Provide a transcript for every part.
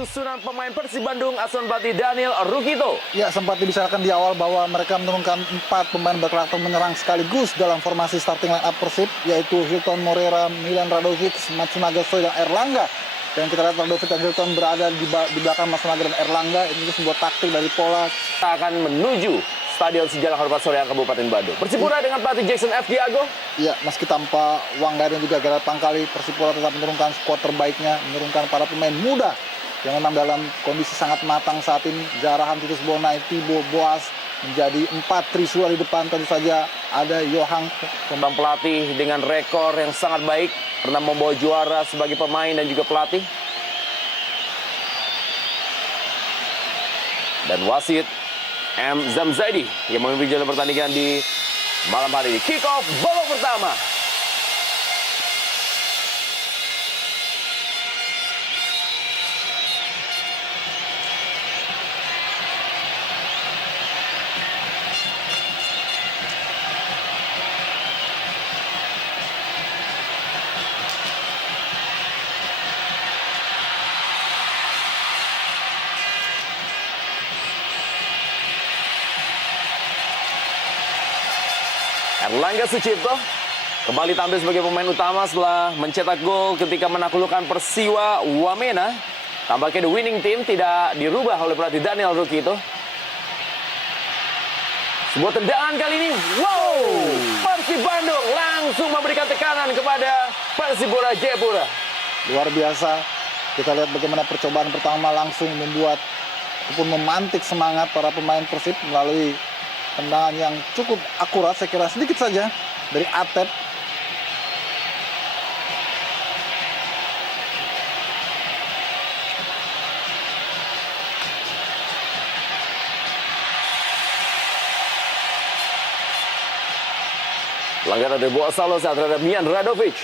susunan pemain Persib Bandung asuhan pelatih Daniel Rukito. Ya, sempat dibicarakan di awal bahwa mereka menurunkan 4 pemain berkarakter menyerang sekaligus dalam formasi starting line up Persib, yaitu Hilton Moreira, Milan Radovic, Matsunaga Soy, dan Erlangga. Dan kita lihat Radovic dan Hilton berada di belakang Matsunaga dan Erlangga. Ini sebuah taktik dari pola. Kita akan menuju Stadion Sejarah Harupat Soreang Kabupaten Bandung. Persipura dengan pelatih Jackson F. Diago. Ya, meski tanpa Wang Garin dan juga Gerard Pangkali, Persipura tetap menurunkan skuad terbaiknya, menurunkan para pemain muda yang memang dalam kondisi sangat matang saat ini. Jarahan, Titus Bonai, Thibaut Boas menjadi 4 Trisula di depan. Tentu saja ada Yohang. Tentang pelatih dengan rekor yang sangat baik, pernah membawa juara sebagai pemain dan juga pelatih. Dan wasit M. Zamzaidi yang memimpin jalan pertandingan di malam hari ini. Kick off babak pertama. Erlangga Sucipto kembali tampil sebagai pemain utama setelah mencetak gol ketika menaklukkan Persiwa Wamena. Tampaknya the winning team tidak dirubah oleh pelatih Daniel Rukito. Sebuah tendangan kali ini, wow! Persib Bandung langsung memberikan tekanan kepada Persipura Jayapura. Luar biasa. Kita lihat bagaimana percobaan pertama langsung membuat ataupun memantik semangat para pemain Persib melalui tendangan yang cukup akurat, saya kira sedikit saja dari Atep. Pelanggaran dari Boas Salosa terhadap Mian Radovic.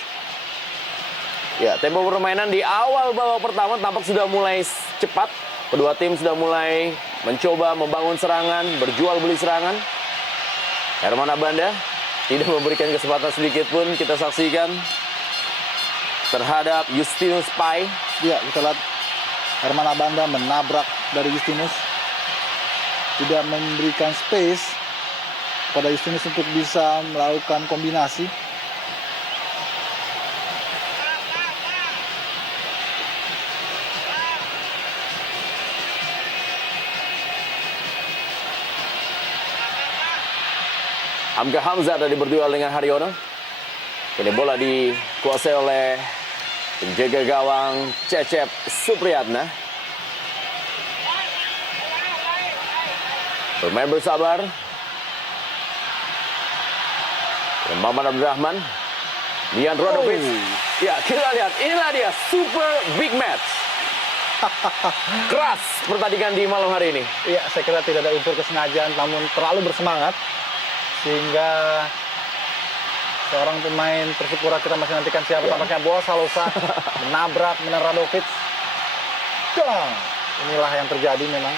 Ya, tempo permainan di awal babak pertama tampak sudah mulai cepat. Kedua tim sudah mulai mencoba membangun serangan, berjual beli serangan. Herman Abanda tidak memberikan kesempatan sedikit pun kita saksikan terhadap Justinus Pai. Ya, kita lihat Herman Abanda menabrak dari Justinus. Tidak memberikan space pada Justinus untuk bisa melakukan kombinasi. Hamka Hamzah tadi berduel dengan Haryono. Ini bola dikuasai oleh penjaga gawang Cecep Supriyatna. Bermain bersabar. Dan Maman Abdurrahman. Mian Radovic. Ya, kita lihat. Inilah dia super big match. Keras pertandingan di malam hari ini. Iya, saya kira tidak ada unsur kesengajaan, namun terlalu bersemangat. Sehingga seorang pemain Persipura, kita masih nantikan siapa tampaknya Boas Salosa menabrak Milan Radovic. Dong. Inilah yang terjadi memang.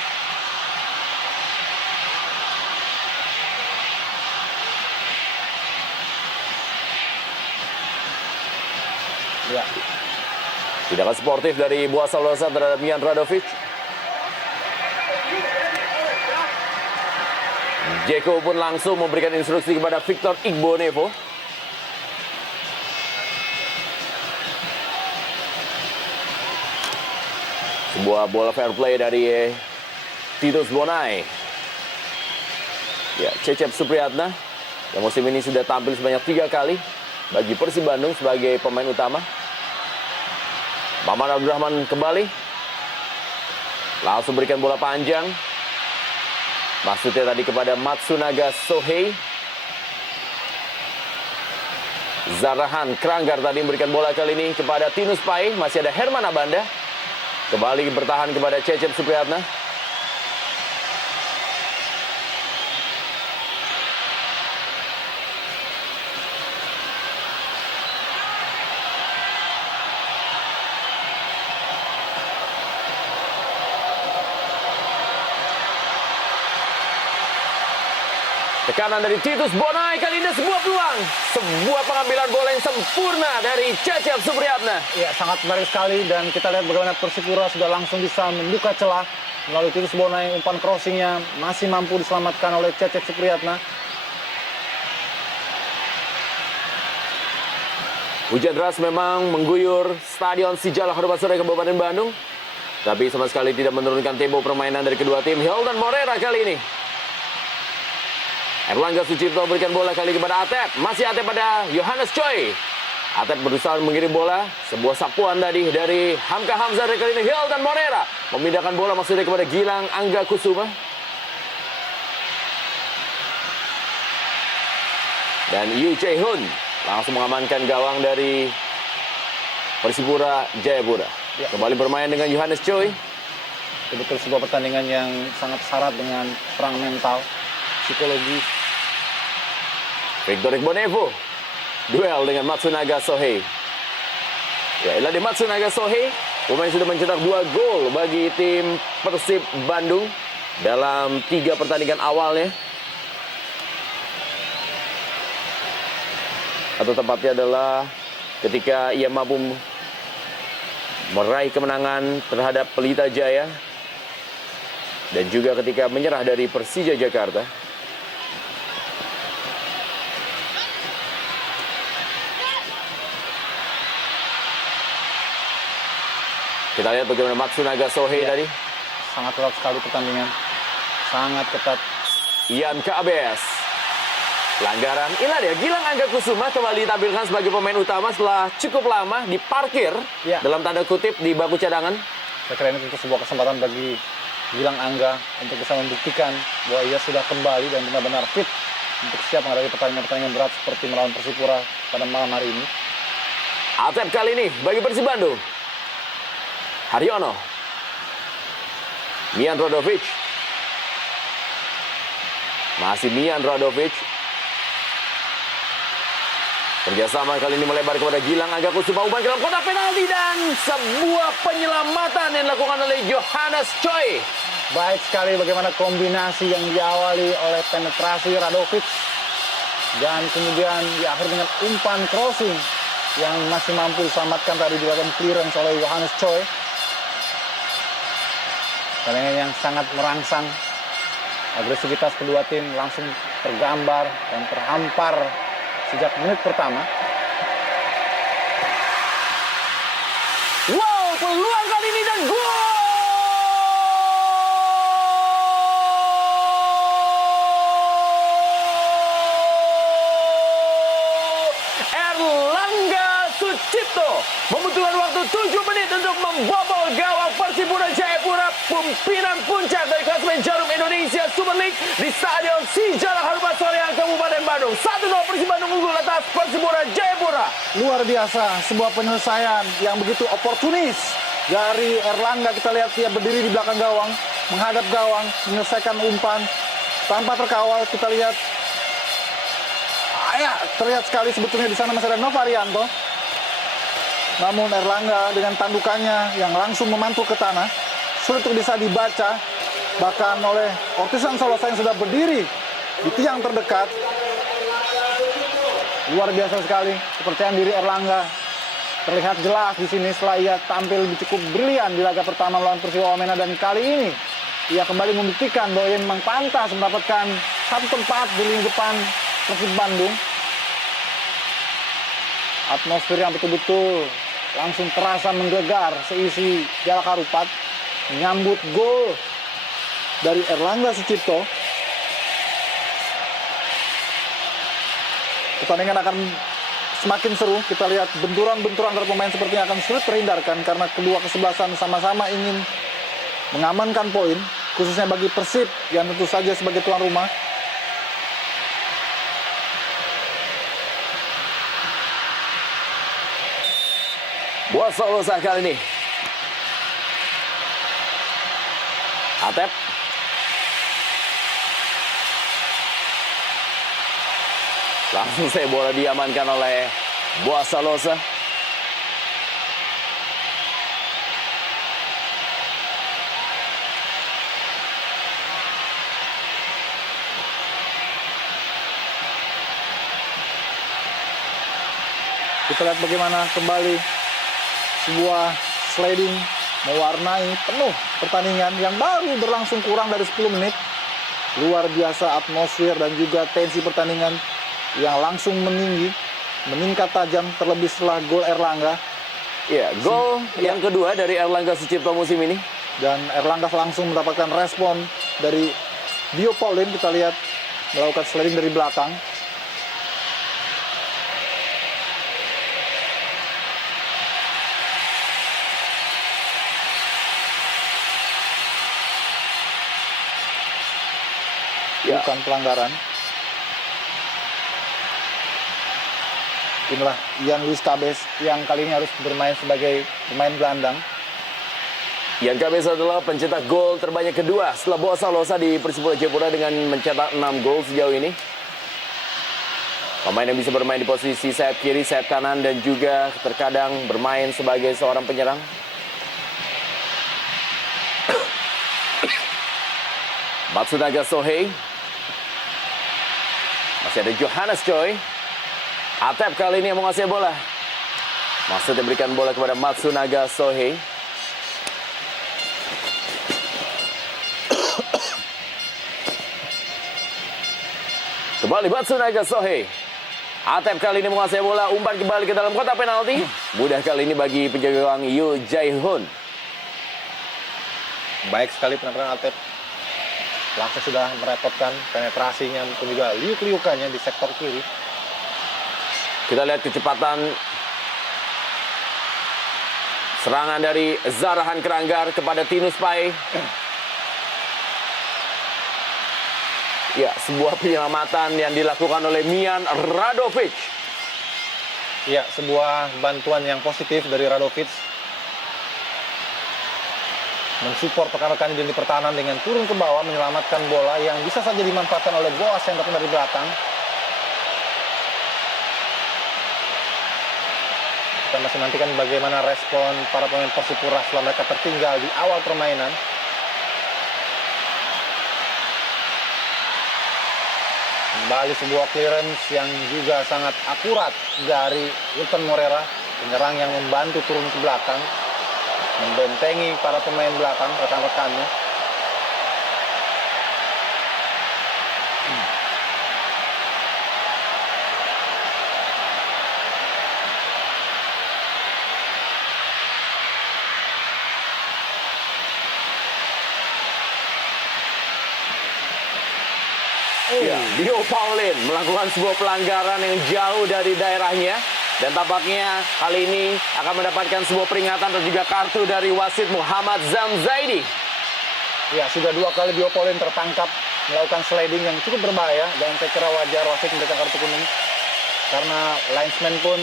Ya. Tindakan sportif dari Boas Salosa terhadap Mian Radovic. Jeko pun langsung memberikan instruksi kepada Victor Igbonevo. Sebuah bola fair play dari Titus Bonai. Ya, Cecep Supriyatna yang musim ini sudah tampil sebanyak 3 kali bagi Persib Bandung sebagai pemain utama. Maman Abdurrahman kembali. Langsung berikan bola panjang. Maksudnya tadi kepada Matsunaga Sohei. Zarahan Kranggar tadi memberikan bola kali ini kepada Tinus Pai. Masih ada Herman Abanda. Kembali bertahan kepada Cecep Supriyatna. Tekanan dari Titus Bonai, kali ini sebuah peluang. Sebuah pengambilan bola yang sempurna dari Cecep Supriyatna. Ya, sangat menarik sekali dan kita lihat bagaimana Persipura sudah langsung bisa membuka celah melalui Titus Bonai. Umpan crossingnya masih mampu diselamatkan oleh Cecep Supriyatna. Hujan deras memang mengguyur Stadion Sijalak Harupat Sore Kabupaten Bandung. Tapi sama sekali tidak menurunkan tempo permainan dari kedua tim. Hilton Morera kali ini. Erlangga Sucipto berikan bola kali kepada Atep. Masih Atep pada Yohanes Choi. Atep berusaha mengirim bola. Sebuah sapuan tadi dari Hamka Hamzah, dari kali ini Hilton Morera. Memindahkan bola maksudnya kepada Gilang Angga Kusuma. Dan Yu Chae Hun langsung mengamankan gawang dari Persipura Jayapura. Ya. Kembali bermain dengan Yohanes Choi. Betul sebuah pertandingan yang sangat syarat dengan perang mental, psikologi. Victor Bonevo duel dengan Matsunaga Sohei. Ya, inilah di Matsunaga Sohei, pemain sudah mencetak 2 gol bagi tim Persib Bandung dalam 3 pertandingan awalnya. Atau tepatnya adalah ketika ia mampu meraih kemenangan terhadap Pelita Jaya dan juga ketika menyerah dari Persija Jakarta. Kita lihat bagaimana Matsunaga Sohei tadi. Sangat ketat sekali pertandingan. Sangat ketat. Ian Kabes. Pelanggaran. Inilah dia, Gilang Angga Kusuma kembali ditampilkan sebagai pemain utama setelah cukup lama diparkir Ya. dalam tanda kutip di bangku cadangan. Saya kira ini tentu sebuah kesempatan bagi Gilang Angga untuk bisa membuktikan bahwa ia sudah kembali dan benar-benar fit untuk siap menghadapi pertandingan-pertandingan berat seperti melawan Persipura pada malam hari ini. Atep kali ini bagi Persib Bandung. Haryono. Mian Radovic. Masih Mian Radovic. Kerjasama kali ini melebar kepada Gilang Angga Kusuma. Umpan ke dalam kotak penalti dan sebuah penyelamatan yang dilakukan oleh Yohanes Choi. Baik sekali bagaimana kombinasi yang diawali oleh penetrasi Radovic dan kemudian diakhiri dengan umpan crossing yang masih mampu diselamatkan tadi dilakukan clearance oleh Yohanes Choi. Pertandingan yang sangat merangsang. Agresivitas kedua tim langsung tergambar dan terhampar sejak menit pertama. Wow, peluang kali ini dan gol! Erlangga Sucipto membutuhkan waktu 7 menit untuk membobol gawang Persipura Jayapura, pimpinan puncak dari klasemen Jarum Indonesia Super League di Stadion Sijalak Harupat Sore Kabupaten Bandung. 1-0 Persib Bandung unggul atas Persipura Jayapura. Luar biasa, sebuah penyelesaian yang begitu oportunis dari Erlangga. Kita lihat dia berdiri di belakang gawang, menghadap gawang, menyelesaikan umpan tanpa terkawal. Kita lihat, terlihat sekali sebetulnya di sana masih ada Novarianto. Namun Erlangga dengan tandukannya yang langsung memantul ke tanah, sulit untuk bisa dibaca, bahkan oleh Ortisan Solosa yang sudah berdiri di tiang terdekat. Luar biasa sekali kepercayaan diri Erlangga terlihat jelas di sini setelah ia tampil cukup brilian di laga pertama melawan Persiwa Wamena, dan kali ini ia kembali membuktikan bahwa ia memang pantas mendapatkan satu tempat di lini depan Persib Bandung. Atmosfer yang betul-betul langsung terasa menggelegar seisi Jalak Harupat menyambut gol dari Erlangga Sucipto. Pertandingan akan semakin seru. Kita lihat benturan-benturan antar pemain sepertinya akan sulit terhindarkan karena kedua kesebelasan sama-sama ingin mengamankan poin, khususnya bagi Persib yang tentu saja sebagai tuan rumah. Buat Solosa kali ini. Atep. Langsung saya bola diamankan oleh Boas Salosa. Kita lihat bagaimana kembali sebuah sliding mewarnai penuh pertandingan yang baru berlangsung kurang dari 10 menit. Luar biasa atmosfer dan juga tensi pertandingan yang langsung meningkat tajam terlebih setelah gol Erlangga. Ya, gol yang kedua dari Erlangga Sucipto musim ini. Dan Erlangga langsung mendapatkan respon dari Bio Paulin. Kita lihat melakukan sliding dari belakang. Ya. Bukan pelanggaran. Inilah Ian Luis Cabes yang kali ini harus bermain sebagai pemain gelandang. Ian Cabes adalah pencetak gol terbanyak kedua setelah Boa Salosa di Persipura Jayapura dengan mencetak 6 gol sejauh ini. Pemain yang bisa bermain di posisi sayap kiri, sayap kanan, dan juga terkadang bermain sebagai seorang penyerang. Matsunaga Sohei. Masih ada Johannes Choi. Atep kali ini yang menguasai bola. Maksudnya berikan bola kepada Matsunaga Sohei. Kembali Matsunaga Sohei. Atep kali ini menguasai bola, umpan kembali ke dalam kotak penalti. Mudah kali ini bagi penjaga gawang Yoo Jae-hoon. Baik sekali penampilan Atep. Langsung sudah merepotkan penetrasinya pun juga liuk-liukannya di sektor kiri. Kita lihat kecepatan serangan dari Zarahan Keranggar kepada Tinus Pai. Ya, sebuah penyelamatan yang dilakukan oleh Mian Radovic. Ya, sebuah bantuan yang positif dari Radovic. Mensupport rekan-rekan di pertahanan dengan turun ke bawah menyelamatkan bola yang bisa saja dimanfaatkan oleh Boas yang datang dari belakang. Kita masih nantikan bagaimana respon para pemain Persipura setelah mereka tertinggal di awal permainan. Kembali sebuah clearance yang juga sangat akurat dari Hilton Morera, penyerang yang membantu turun ke belakang, membentengi para pemain belakang, rekan-rekannya. Ya, Bio Paulin melakukan sebuah pelanggaran yang jauh dari daerahnya. Dan tampaknya kali ini akan mendapatkan sebuah peringatan dan juga kartu dari wasit Muhammad Zamzaidi. Ya, sudah 2 kali Bio Paulin tertangkap melakukan sliding yang cukup berbahaya. Dan saya kira wajar wasit memberikan kartu kuning. Karena linesman pun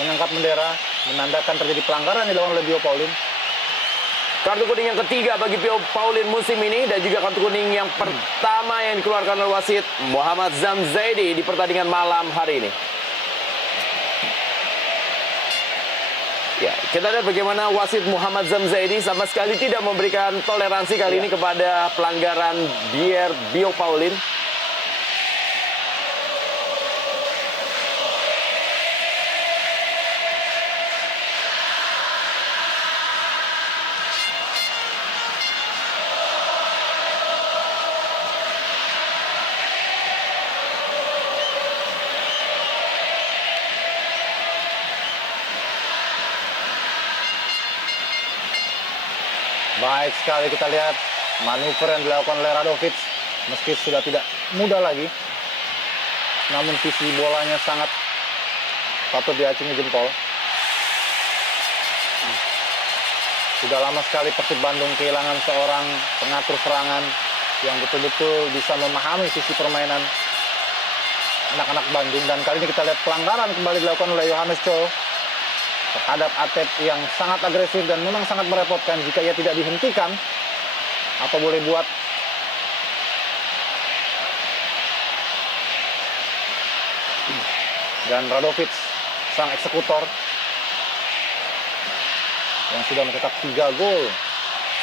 mengangkat bendera, menandakan terjadi pelanggaran yang dilakukan oleh Bio Paulin. Kartu kuning yang ketiga bagi Bio Paulin musim ini dan juga kartu kuning yang pertama yang dikeluarkan oleh wasit Muhammad Zamzaidi di pertandingan malam hari ini. Ya, kita lihat bagaimana wasit Muhammad Zamzaidi sama sekali tidak memberikan toleransi kali ini kepada pelanggaran Bio Paulin. Baik sekali kita lihat manuver yang dilakukan oleh Radovic. Meski sudah tidak mudah lagi, namun visi bolanya sangat patut diacungi jempol. Sudah lama sekali Persib Bandung kehilangan seorang pengatur serangan yang betul-betul bisa memahami sisi permainan anak-anak Bandung. Dan kali ini kita lihat pelanggaran kembali dilakukan oleh Johannes Cho terhadap Atep yang sangat agresif dan memang sangat merepotkan jika ia tidak dihentikan. Apa boleh buat. Dan Radovic, sang eksekutor yang sudah mencetak 3 gol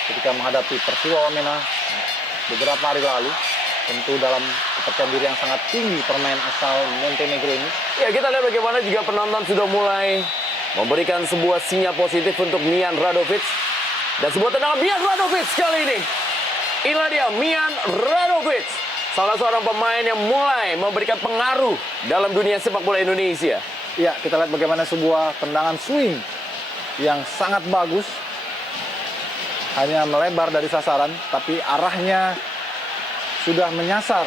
ketika menghadapi Persiwa Wamena beberapa hari lalu. tentu dalam kepercayaan diri yang sangat tinggi permain asal Montenegro ini. Ya, kita lihat bagaimana juga penonton sudah mulai memberikan sebuah sinyal positif untuk Mian Radovic. Dan sebuah tendangan Mian Radovic kali ini. Inilah dia Mian Radovic, salah seorang pemain yang mulai memberikan pengaruh dalam dunia sepak bola Indonesia. Ya, kita lihat bagaimana sebuah tendangan swing yang sangat bagus. Hanya melebar dari sasaran, tapi arahnya sudah menyasar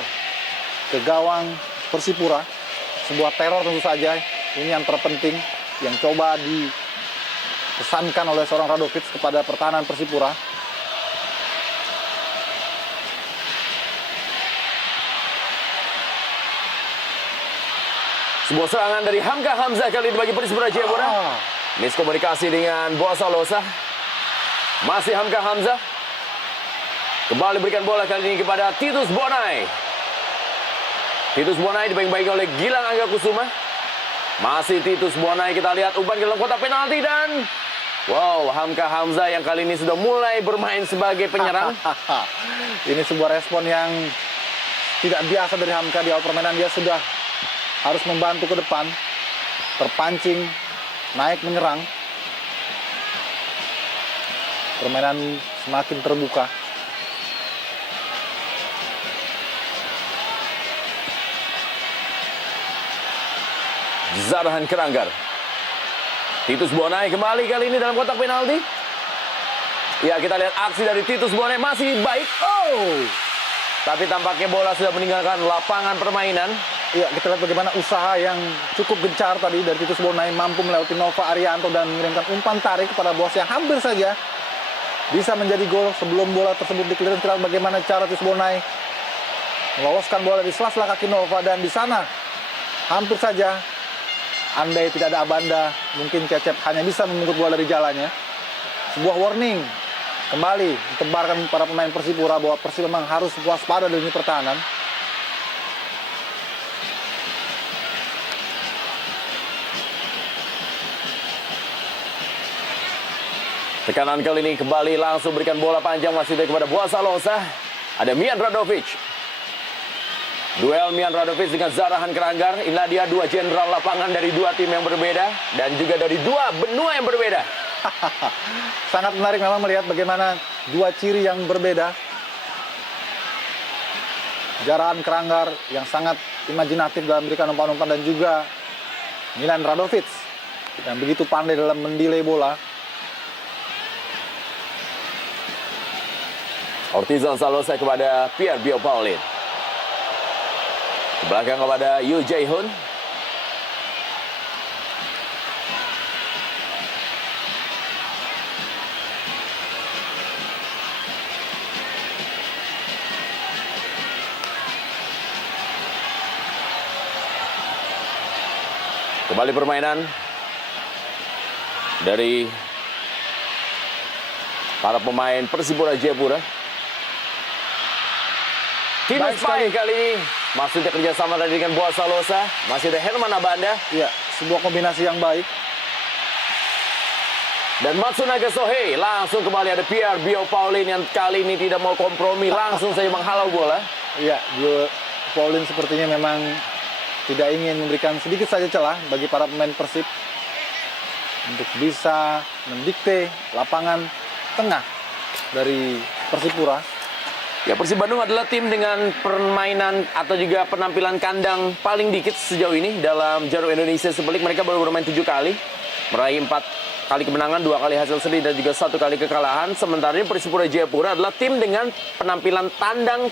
ke gawang Persipura. Sebuah teror tentu saja, ini yang terpenting, yang coba dipesankan oleh seorang Radovic kepada pertahanan Persipura. Sebuah serangan dari Hamka Hamzah kali ini bagi Persipura Jayapura. Miskomunikasi dengan Boa Salosa. Masih Hamka Hamzah. Kembali berikan bola kali ini kepada Titus Bonai. Titus Bonai dibaing-baing oleh Gilang Angga Kusuma. Masih Titus Bonai, kita lihat umpan ke dalam kotak penalti dan wow, Hamka Hamzah yang kali ini sudah mulai bermain sebagai penyerang. Ini sebuah respon yang tidak biasa dari Hamka di awal permainan. Dia sudah harus membantu ke depan, terpancing, naik menyerang. Permainan semakin terbuka. Zarhan Keranggar. Titus Bonai kembali kali ini dalam kotak penalti. Ya, kita lihat aksi dari Titus Bonai masih baik. Oh, tapi tampaknya bola sudah meninggalkan lapangan permainan. Ya, kita lihat bagaimana usaha yang cukup gencar tadi dari Titus Bonai, mampu melewati Nova Arianto dan mengirimkan umpan tarik kepada bos yang hampir saja bisa menjadi gol sebelum bola tersebut di-clearance. Kita lihat bagaimana cara Titus Bonai meloloskan bola di sela-sela kaki Nova, dan di sana hampir saja, andai tidak ada Abanda, mungkin Cecep hanya bisa mengikut bola dari jalannya. Sebuah warning kembali ditebarkan para pemain Persipura bahwa Persib memang harus waspada dari pertahanan. Tekanan kali ini kembali langsung berikan bola panjang masih kepada Boa Salosa. Ada Mian Radovic. Duel Mian Radovic dengan Zarhan Keranggar. Inilah dia dua jenderal lapangan dari dua tim yang berbeda dan juga dari dua benua yang berbeda. Sangat menarik memang melihat bagaimana dua ciri yang berbeda. Zarhan Keranggar yang sangat imajinatif dalam memberikan umpan-umpan, dan juga Milan Radovic yang begitu pandai dalam mendelay bola. Ortizal Salosa kepada Pierre Bio Paulin. Ke belakang kepada Yu Jae-hun. Kembali permainan dari para pemain Persipura Jayapura. Timus Pai kali ini maksudnya kerjasama tadi dengan Boa Salosa. Masih ada Herman Abanda. Ya, sebuah kombinasi yang baik. Dan Matsunaga Sohei langsung kembali, ada Pierre Bio Paulin yang kali ini tidak mau kompromi, langsung saja menghalau bola. Iya, Bio Paulin sepertinya memang tidak ingin memberikan sedikit saja celah bagi para pemain Persib untuk bisa mendikte lapangan tengah dari Persipura. Ya, Persib Bandung adalah tim dengan permainan atau juga penampilan kandang paling dikit sejauh ini dalam Jarum Indonesia Super League. Mereka baru bermain 7 kali, meraih 4 kali kemenangan, 2 kali hasil seri dan juga 1 kali kekalahan. Sementara ini Persipura Jayapura adalah tim dengan penampilan tandang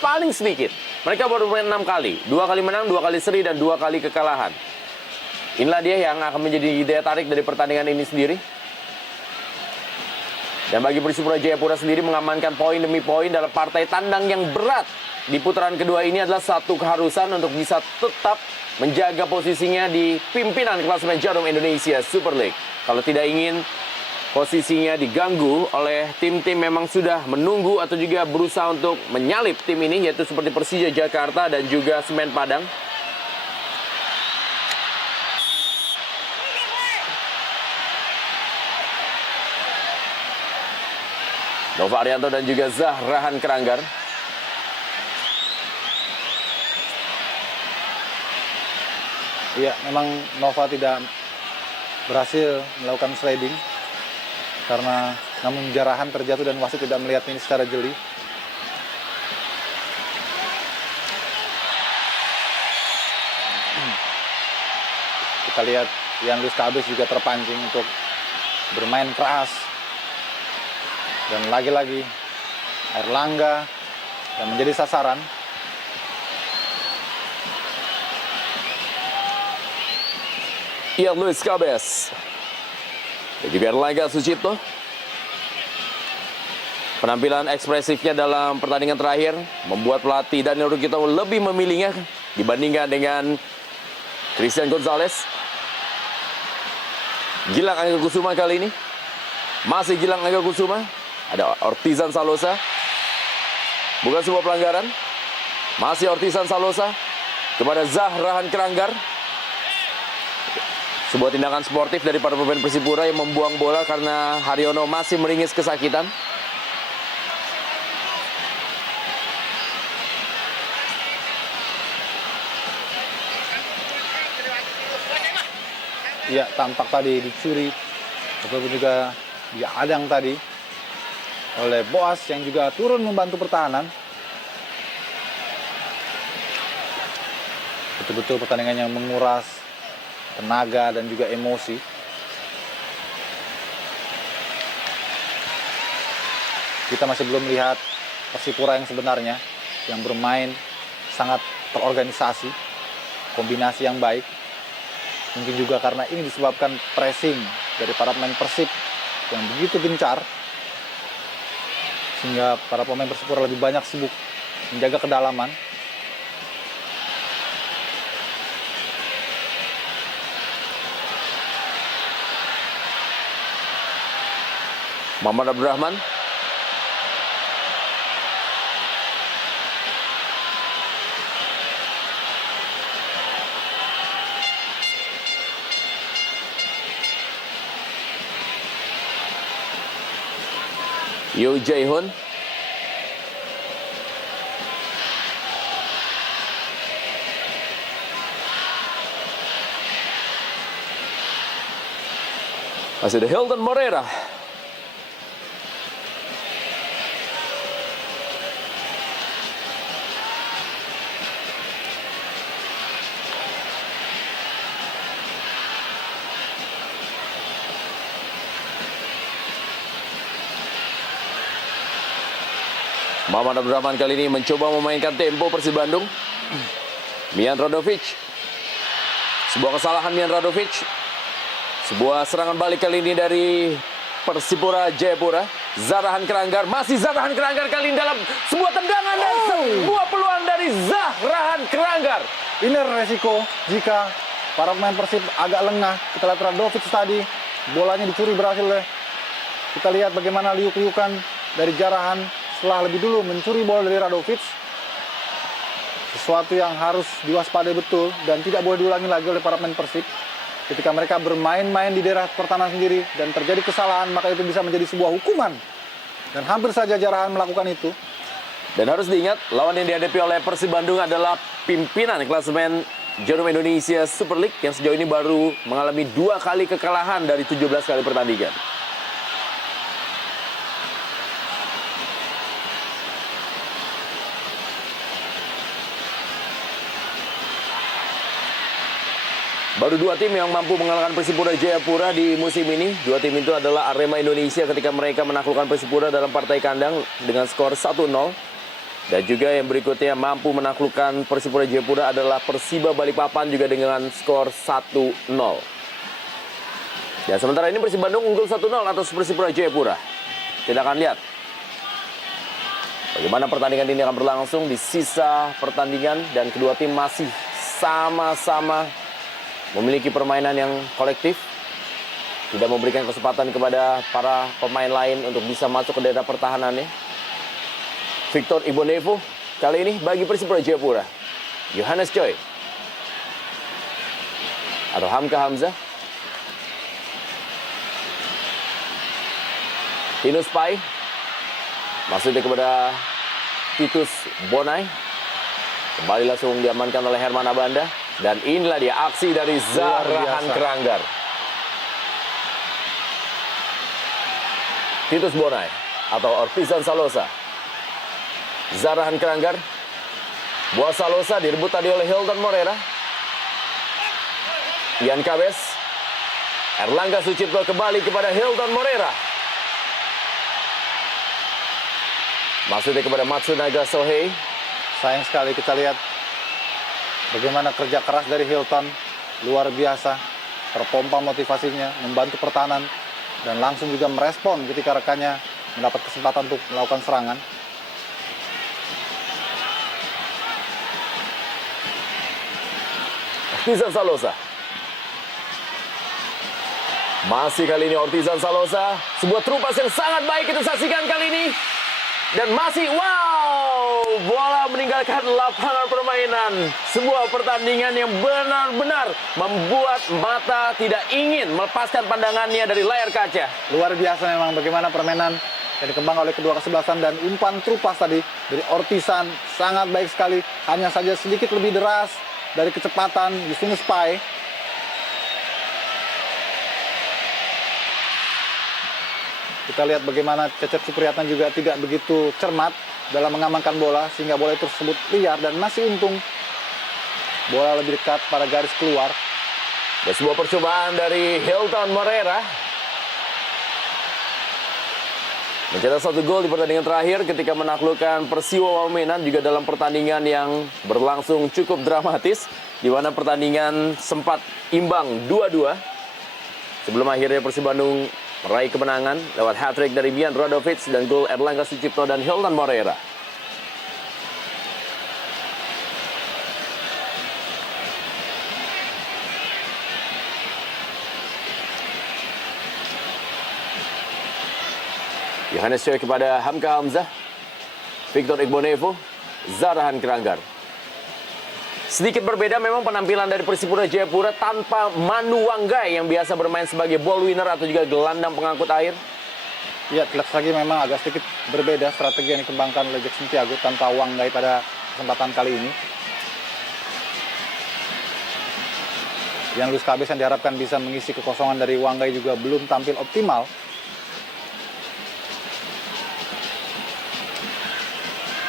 paling sedikit. Mereka baru bermain 6 kali, 2 kali menang, 2 kali seri dan 2 kali kekalahan. Inilah dia yang akan menjadi daya tarik dari pertandingan ini sendiri. Dan bagi Persipura Jayapura sendiri mengamankan poin demi poin dalam partai tandang yang berat di putaran kedua ini adalah satu keharusan untuk bisa tetap menjaga posisinya di pimpinan klasemen Jarum Indonesia Super League. Kalau tidak ingin posisinya diganggu oleh tim-tim memang sudah menunggu atau juga berusaha untuk menyalip tim ini, yaitu seperti Persija Jakarta dan juga Semen Padang. Nova Arianto dan juga Zarhan Keranggar. Iya, memang Nova tidak berhasil melakukan sliding karena namun Jarahan terjatuh dan wasit tidak melihat ini secara jeli. Kita lihat Ian Luis Cabes juga terpancing untuk bermain keras. Dan lagi-lagi Erlangga yang menjadi sasaran. Ian Luis Cabes. Dan juga Erlangga Sucipto. Penampilan ekspresifnya dalam pertandingan terakhir membuat pelatih Daniel Rukito lebih memilihnya dibandingkan dengan Christian Gonzalez. Gilang Angga Kusuma kali ini. Masih Gilang Angga Kusuma. Ada Ortizan Salosa. Bukan sebuah pelanggaran. Masih Ortizan Salosa kepada Zahrahan Keranggar. Sebuah tindakan sportif dari para pemain Persipura yang membuang bola karena Haryono masih meringis kesakitan. Ya, tampak tadi dicuri ataupun juga diadang tadi oleh Boas yang juga turun membantu pertahanan. Betul-betul pertandingan yang menguras tenaga dan juga emosi. Kita masih belum melihat Persipura yang sebenarnya, yang bermain sangat terorganisasi, kombinasi yang baik. Mungkin juga karena ini disebabkan pressing dari para pemain Persib yang begitu gencar, sehingga para pemain Persipura lebih banyak sibuk menjaga kedalaman. Muhammad Abdurrahman. Yo Jae-hoon. Masih ada Hilton Moreira. Muhammad Abdurrahman kali ini mencoba memainkan tempo Persib Bandung. Mian Radovic. Sebuah kesalahan Mian Radovic. Sebuah serangan balik kali ini dari Persipura Jayapura. Zahrahan Keranggar. Masih Zahrahan Keranggar kali ini dalam sebuah tendangan dan sebuah peluang dari Zahrahan Keranggar. Ini resiko jika para pemain Persib agak lengah. Kita lihat Radovic tadi, bolanya dicuri berhasil oleh. Kita lihat bagaimana liuk-liukan dari Jarahan setelah lebih dulu mencuri bola dari Radovic. Sesuatu yang harus diwaspadai betul dan tidak boleh diulangi lagi oleh para pemain Persib. Ketika mereka bermain-main di daerah pertahanan sendiri dan terjadi kesalahan, maka itu bisa menjadi sebuah hukuman. Dan hampir saja Jarahan melakukan itu. Dan harus diingat, lawan yang dihadapi oleh Persib Bandung adalah pimpinan klasemen Jarum Indonesia Super League yang sejauh ini baru mengalami 2 kali kekalahan dari 17 kali pertandingan. Baru 2 tim yang mampu mengalahkan Persipura Jayapura di musim ini. 2 tim itu adalah Arema Indonesia ketika mereka menaklukkan Persipura dalam partai kandang dengan skor 1-0. Dan juga yang berikutnya mampu menaklukkan Persipura Jayapura adalah Persiba Balikpapan juga dengan skor 1-0. Dan sementara ini Persib Bandung unggul 1-0 atas Persipura Jayapura. Kita akan lihat bagaimana pertandingan ini akan berlangsung di sisa pertandingan. Dan kedua tim masih sama-sama memiliki permainan yang kolektif, tidak memberikan kesempatan kepada para pemain lain untuk bisa masuk ke daerah pertahanannya. Victor Ibonevo kali ini bagi Persipura Jayapura. Yohanes Choi atau Hamka Hamzah. Tinus Pai maksudnya kepada Titus Bonai. Kembali langsung diamankan oleh Herman Abanda. Dan inilah dia aksi dari Zarahan biasa. Keranggar. Titus Bonai atau Ortizan Salosa. Zarahan Keranggar. Boa Salosa direbut tadi oleh Hilton Morera. Ian Kabes. Erlangga Sucipto kembali kepada Hilton Morera. Maksudnya kepada Matsunaga Sohei. Sayang sekali kita lihat bagaimana kerja keras dari Hilton. Luar biasa. Terpompa motivasinya, membantu pertahanan. Dan langsung juga merespon ketika rekannya mendapat kesempatan untuk melakukan serangan. Ortizan Salosa. Masih kali ini Ortizan Salosa. Sebuah trupas yang sangat baik kita saksikan kali ini. Dan masih, wow, bola meninggalkan lapangan permainan. Sebuah pertandingan yang benar-benar membuat mata tidak ingin melepaskan pandangannya dari layar kaca. Luar biasa memang bagaimana permainan yang dikembangkan oleh kedua kesebelasan, dan umpan trupas tadi dari Ortizan sangat baik sekali. Hanya saja sedikit lebih deras dari kecepatan Justinus Pai. Kita lihat bagaimana Cecep Supriyatna juga tidak begitu cermat dalam mengamankan bola, sehingga bola itu tersebut liar, dan masih untung bola lebih dekat pada garis keluar. Dan sebuah percobaan dari Hilton Morera mencetak 1 gol di pertandingan terakhir ketika menaklukkan Persiwa Wamenan, juga dalam pertandingan yang berlangsung cukup dramatis, di mana pertandingan sempat imbang 2-2 sebelum akhirnya Persib Bandung meraih kemenangan lewat hat-trick dari Mian Radovic dan gol Erlangga Sucipto dan Hilton Morera. Yohanes Choi kepada Hamka Hamzah, Victor Igbonevo, Zarahan Keranggar. Sedikit berbeda memang penampilan dari Persipura Jayapura tanpa Manu Wanggai yang biasa bermain sebagai ball winner atau juga gelandang pengangkut air. Ya, terlihat lagi memang agak sedikit berbeda strategi yang dikembangkan oleh Jackson Tiago tanpa Wanggai pada kesempatan kali ini. Yang Luis Kabes yang diharapkan bisa mengisi kekosongan dari Wanggai juga belum tampil optimal.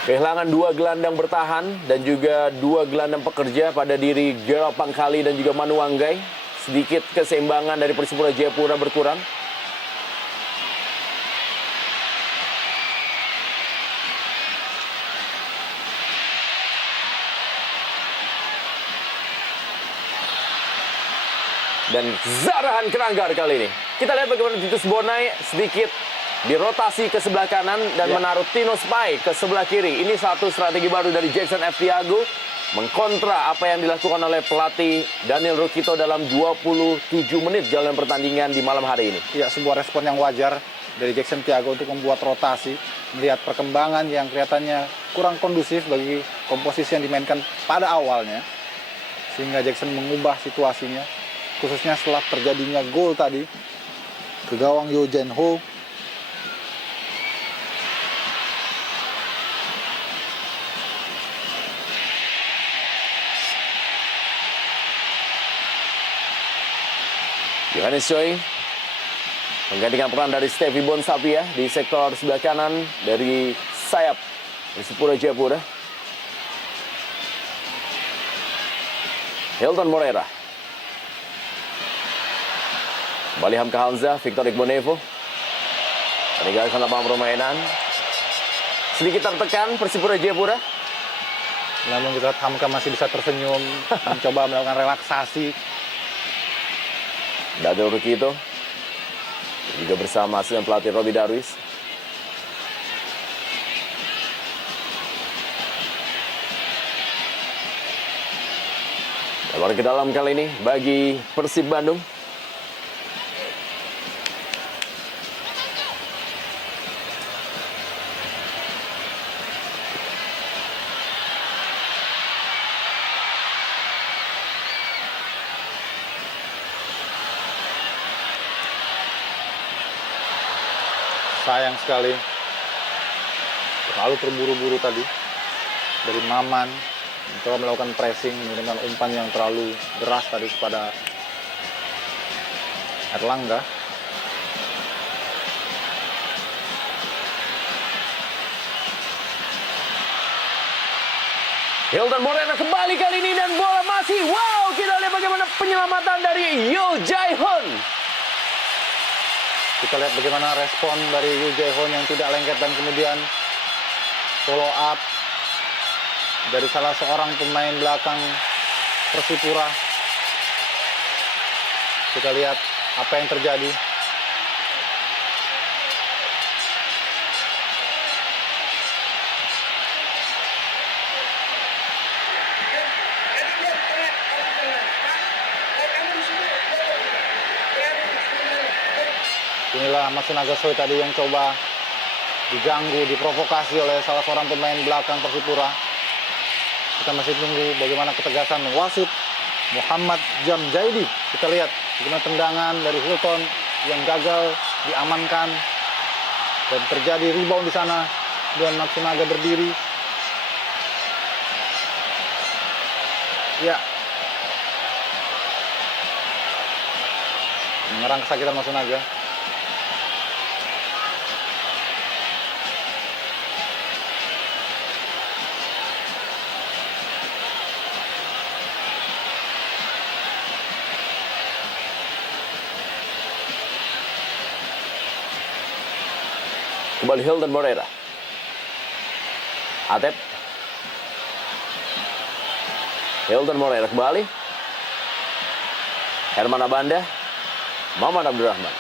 Kehilangan 2 gelandang bertahan dan juga 2 gelandang pekerja pada diri Gerald Pangkali dan juga Manu Wanggai. Sedikit keseimbangan dari Persipura Jayapura berkurang. Dan Zarahan Keranggar kali ini. Kita lihat bagaimana Titus Bonai sedikit dirotasi ke sebelah kanan dan menaruh Tino Spai ke sebelah kiri. Ini satu strategi baru dari Jackson F. Tiago, mengkontra apa yang dilakukan oleh pelatih Daniel Rukito dalam 27 menit jalan pertandingan di malam hari ini. Ya, sebuah respon yang wajar dari Jackson Tiago untuk membuat rotasi, melihat perkembangan yang kelihatannya kurang kondusif bagi komposisi yang dimainkan pada awalnya, sehingga Jackson mengubah situasinya, khususnya setelah terjadinya gol tadi ke gawang Yo Jen Ho. Yohanes Choi menggantikan peran dari Stevie Bonsapia di sektor sebelah kanan dari sayap Persipura Jayapura. Hilton Morera. Kembali Hamka Hamzah, Victor Igbonevo. Meninggalkan lapangan permainan. Sedikit tertekan Persipura Jayapura. Namun kita lihat Hamka masih bisa tersenyum, mencoba melakukan relaksasi. Daniel Rukito juga bersama asisten pelatih Robi Darwis. Keluar ke dalam kali ini bagi Persib Bandung. Sayang sekali, terlalu terburu-buru tadi dari Maman Mencoba melakukan pressing dengan umpan yang terlalu deras tadi kepada Erlangga. Hilton Morena kembali kali ini dan bola masih. Wow, kita lihat bagaimana penyelamatan dari Yo Jae-hoon. Kita lihat bagaimana respon dari Yoo Jae-hoon yang tidak lengket dan kemudian follow up dari salah seorang pemain belakang Persipura. Kita lihat apa yang terjadi. Inilah Matsunaga Soi tadi yang coba diganggu, diprovokasi oleh salah seorang pemain belakang Persipura. Kita masih tunggu bagaimana ketegasan wasit Muhammad Jamjaidi. Kita lihat bagaimana tendangan dari Hilton yang gagal diamankan dan terjadi rebound di sana dan Matsunaga berdiri. Ya, menyerang kesakitan Matsunaga. Kembali Hilton Morena. Atep. Hilton Morena kembali. Herman Abanda. Maman Abdurrahman.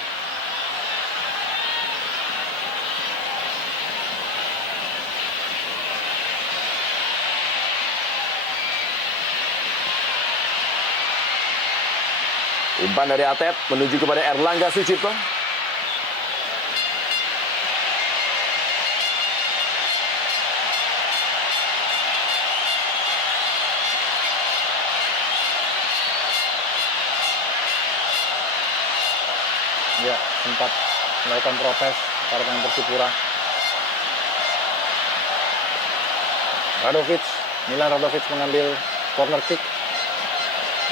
Umpan dari Atep menuju kepada Erlangga Sucipto. Ya, sempat melakukan protes para pemain Persipura. Milan Radovic mengambil corner kick.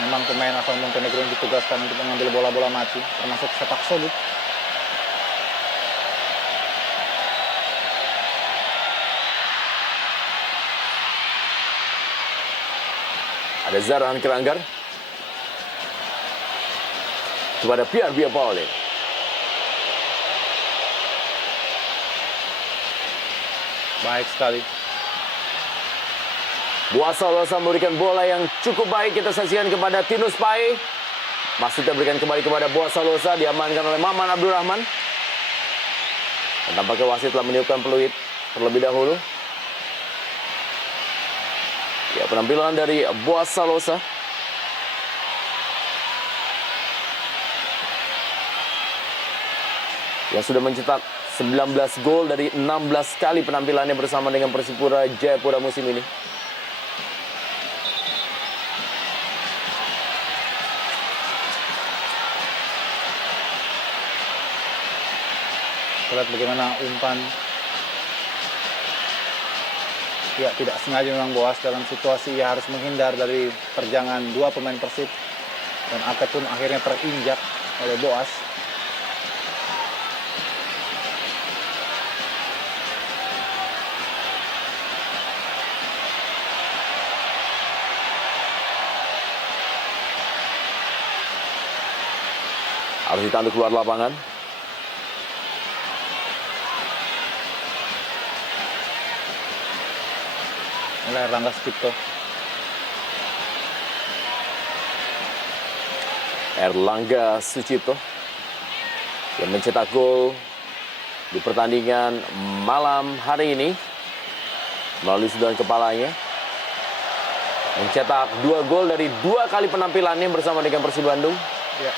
Memang pemain asal Montenegro yang ditugaskan untuk mengambil bola-bola mati, termasuk sepak soduk. Ada Zarahan Keranggar kepada Pierre Biapaoli. Baik sekali. Buasa memberikan bola yang cukup baik, kita saksikan kepada Tinus Pai. Maksudnya berikan kembali kepada Buasa Losa, diamankan oleh Maman Abdurrahman. Dan tampaknya wasit telah meniupkan peluit terlebih dahulu. Ya, penampilan dari Buasa Losa. Yang sudah mencetak 19 gol dari 16 kali penampilannya bersama dengan Persipura Jayapura musim ini. Kita lihat bagaimana umpan. Ya, tidak sengaja memang Boas dalam situasi ia harus menghindar dari terjangan dua pemain Persib. Dan Atep pun akhirnya terinjak oleh Boas. Harus ditanduk keluar lapangan. Oleh Erlangga Sucipto. Erlangga Sucipto yang mencetak gol di pertandingan malam hari ini melalui sundulan kepalanya. Mencetak 2 gol dari 2 kali penampilannya bersama dengan Persib Bandung. Ya.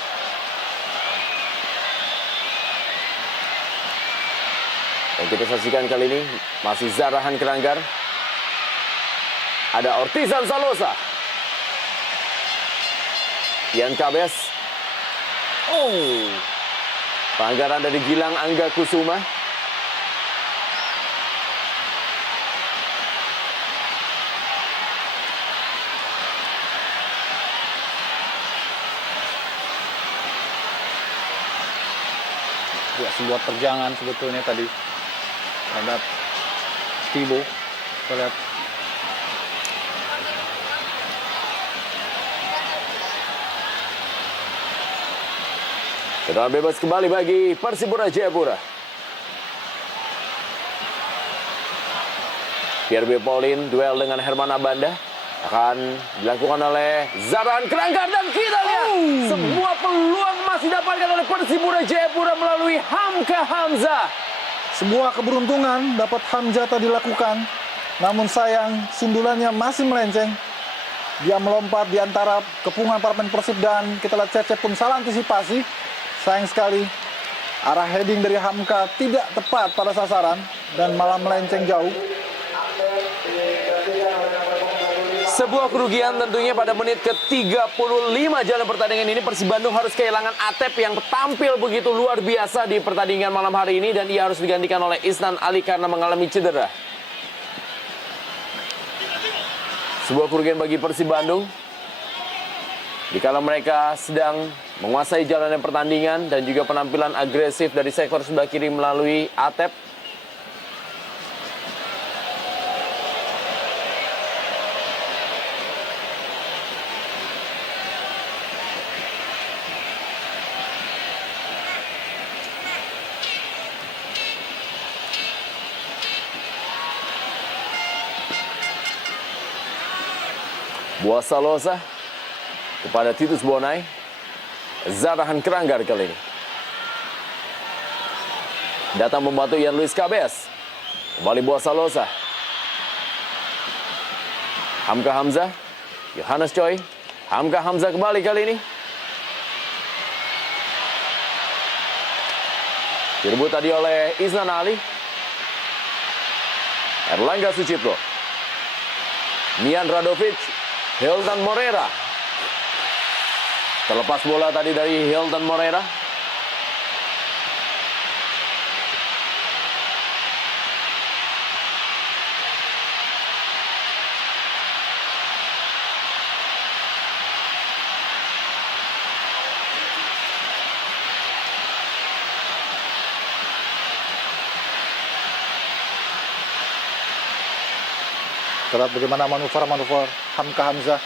Dan kita saksikan kali ini masih Zarahan Keranggar. Ada Ortizan Salosa. Ian Kabes. Oh. Pelanggaran dari Gilang Angga Kusuma. Ya, sebuah terjangan sebetulnya tadi terhadap Thibaut. Kita lihat. Tendangan bebas kembali bagi Persipura Jayapura. Pierre Paulin duel dengan Herman Abanda akan dilakukan oleh Zarahan Keranggar, dan kita lihat semua peluang masih didapatkan oleh Persipura Jayapura melalui Hamka Hamzah. Sebuah keberuntungan dapat Hamzah tadi lakukan, namun sayang sundulannya masih melenceng. Dia melompat di antara kepungan para pemain Persib dan kita lihat Cecep pun salah antisipasi. Sayang sekali arah heading dari Hamka tidak tepat pada sasaran dan malah melenceng jauh. Sebuah kerugian tentunya pada menit ke-35 jalan pertandingan ini. Persib Bandung harus kehilangan Atep yang tampil begitu luar biasa di pertandingan malam hari ini, dan ia harus digantikan oleh Isnan Ali karena mengalami cedera. Sebuah kerugian bagi Persib Bandung dikala mereka sedang menguasai jalannya pertandingan dan juga penampilan agresif dari sektor sebelah kiri melalui Atep. Buasa Losa kepada Titus Bonai. Zarahan Keranggar kali ini datang membantu Ian Luis Cabes. Kembali Buasa Losa. Hamka Hamzah, Yohanes Choi. Hamka Hamzah kembali kali ini. Direbut tadi oleh Isnan Ali. Erlangga Sucipto. Mian Radovic. Hilton Morera. Terlepas bola tadi dari Hilton Morera. Terlihat bagaimana manuver-manuver Hamka Hamzah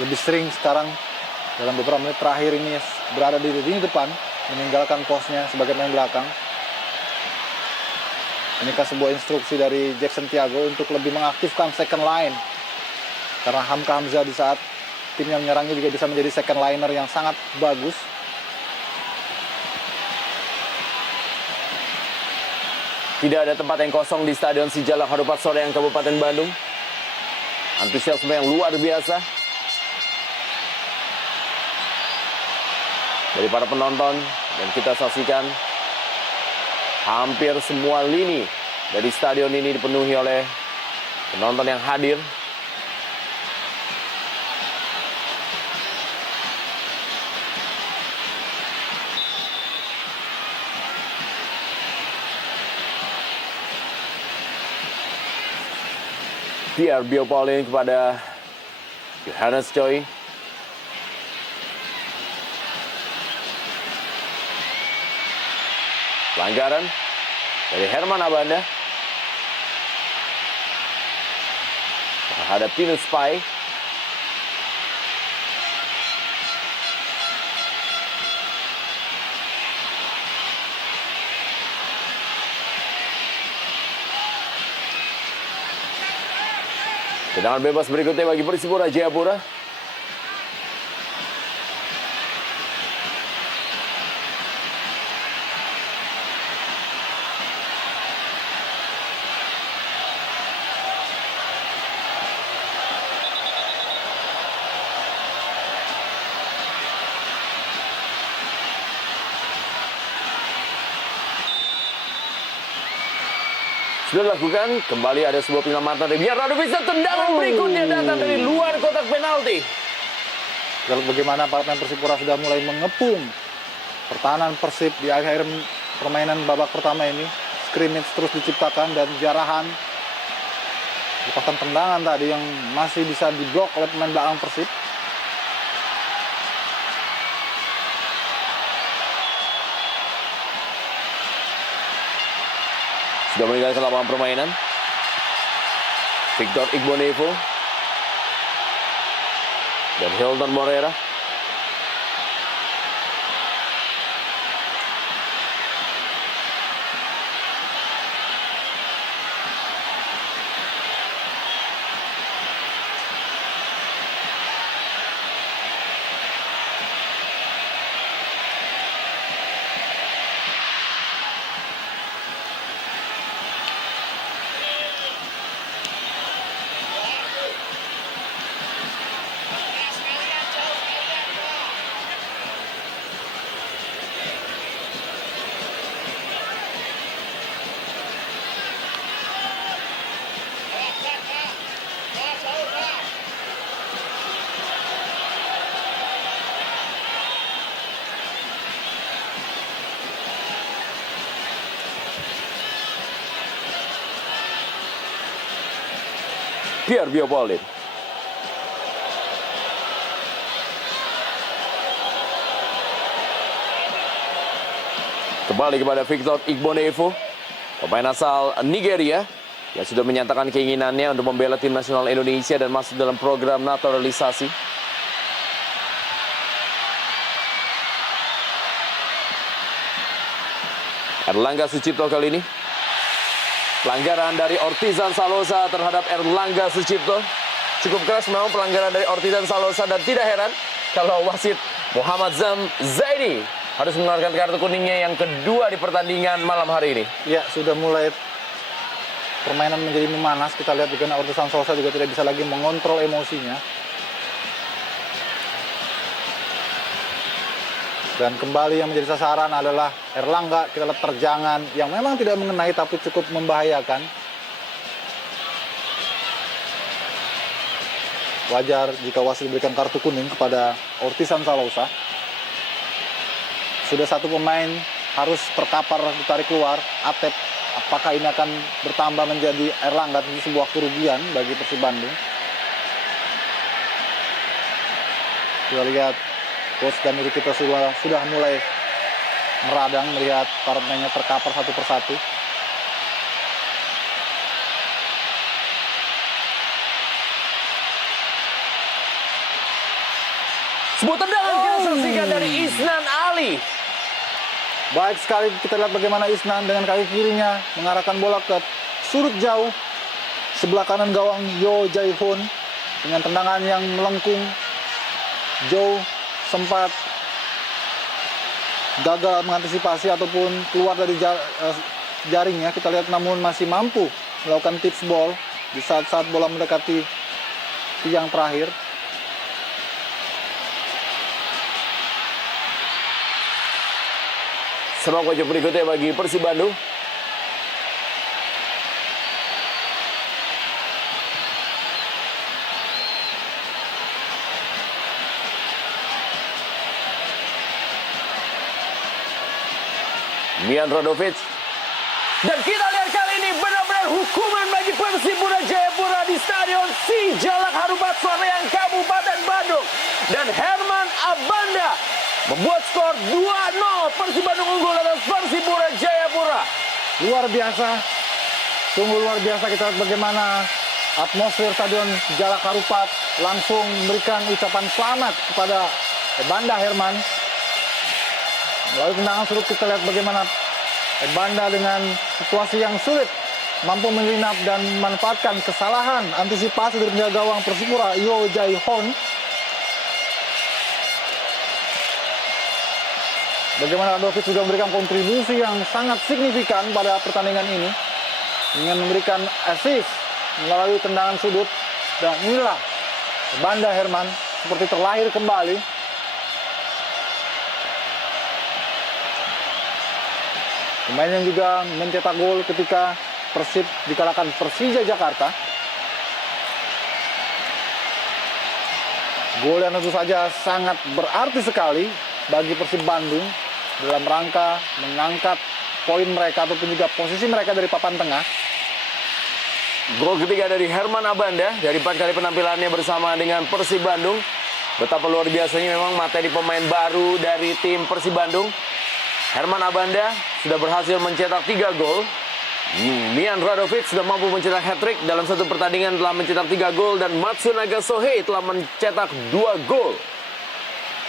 lebih sering sekarang dalam beberapa menit terakhir ini berada di lini depan, meninggalkan posnya sebagai pemain belakang. Inikah sebuah instruksi dari Jackson Tiago untuk lebih mengaktifkan second line, karena Hamka Hamzah di saat tim yang menyerangnya juga bisa menjadi second liner yang sangat bagus. Tidak ada tempat yang kosong di Stadion Sijalak Harupat Soreang Kabupaten Bandung. Antusiasme yang luar biasa dari para penonton, dan kita saksikan hampir semua lini dari stadion ini dipenuhi oleh penonton yang hadir. Pierre Paulin kepada Yohanes Choi. Pelanggaran dari Herman Abanda terhadap Tinus Pai. Tendangan bebas berikutnya bagi Persipura Jayapura. Sudah dilakukan, kembali ada sebuah penyelamatan dari Mian Radovic, dan tendangan berikutnya datang dari luar kotak penalti. Lalu bagaimana para pemain Persipura sudah mulai mengepung pertahanan Persib di akhir permainan babak pertama ini. Scrimmage terus diciptakan dan jarahan lepasan tendangan tadi yang masih bisa diblok oleh pemain belakang Persib. sudah meninggalkan lapangan permainan. Victor Igbonevo dan Hilton Moreira. Pierre Biopolin. Kembali kepada Victor Igbonevo, pemain asal Nigeria yang sudah menyatakan keinginannya untuk membela tim nasional Indonesia dan masuk dalam program naturalisasi. Erlangga Sucipto kali ini. Pelanggaran dari Ortizan Salosa terhadap Erlangga Sucipto. Cukup keras memang pelanggaran dari Ortizan Salosa dan tidak heran kalau wasit Muhammad Zam Zaini harus mengeluarkan kartu kuningnya yang kedua di pertandingan malam hari ini. Ya, sudah mulai permainan menjadi memanas. Kita lihat juga Ortizan Salosa juga tidak bisa lagi mengontrol emosinya. Dan kembali yang menjadi sasaran adalah Erlangga. Kita lihat terjangan yang memang tidak mengenai tapi cukup membahayakan. Wajar jika wasit diberikan kartu kuning kepada Ortizan Salosa. Sudah satu pemain harus terkapar ditarik keluar. Atep, apakah ini akan bertambah menjadi Erlangga? Ini sebuah kerugian bagi Persib Bandung. Kita lihat Coach Danuri kita sudah mulai meradang melihat para pemainnya terkapar satu persatu. Sebuah tendangan kita saksikan dari Isnan Ali. Baik sekali kita lihat bagaimana Isnan dengan kaki kirinya mengarahkan bola ke sudut jauh sebelah kanan gawang Yo Jae-hoon dengan tendangan yang melengkung. Jo sempat gagal mengantisipasi ataupun keluar dari jaringnya. Kita lihat namun masih mampu melakukan tips ball di saat-saat bola mendekati tiang terakhir. Semak wajah berikutnya bagi Persib Bandung. Mian Radovic. Dan kita lihat kali ini benar-benar hukuman bagi Persipura Jayapura di Stadion Sijalak Harupat Soreang Kabupaten Bandung. Dan Herman Abanda membuat skor 2-0. Persib Bandung unggul atas Persipura Jayapura. Luar biasa. Sungguh luar biasa. Kita lihat bagaimana atmosfer Stadion Sijalak Harupat langsung memberikan ucapan selamat kepada Banda Herman. Melalui tendangan sudut kita lihat bagaimana Banda dengan situasi yang sulit mampu menyelinap dan memanfaatkan kesalahan antisipasi dari penjaga gawang Persipura Yo Jae-hoon. Bagaimana Radovic juga memberikan kontribusi yang sangat signifikan pada pertandingan ini dengan memberikan assist melalui tendangan sudut. Dan inilah Banda Herman seperti terlahir kembali. Pemain yang juga mencetak gol ketika Persib dikalahkan Persija Jakarta. Gol yang tentu saja sangat berarti sekali bagi Persib Bandung dalam rangka mengangkat poin mereka ataupun juga posisi mereka dari papan tengah. Gol ketiga dari Herman Abanda dari 4 kali penampilannya bersama dengan Persib Bandung. Betapa luar biasanya memang materi pemain baru dari tim Persib Bandung. Herman Abanda sudah berhasil mencetak 3 gol Mian Radovic sudah mampu mencetak hat-trick dalam satu pertandingan, telah mencetak 3 gol, dan Matsunaga Sohei telah mencetak 2 gol.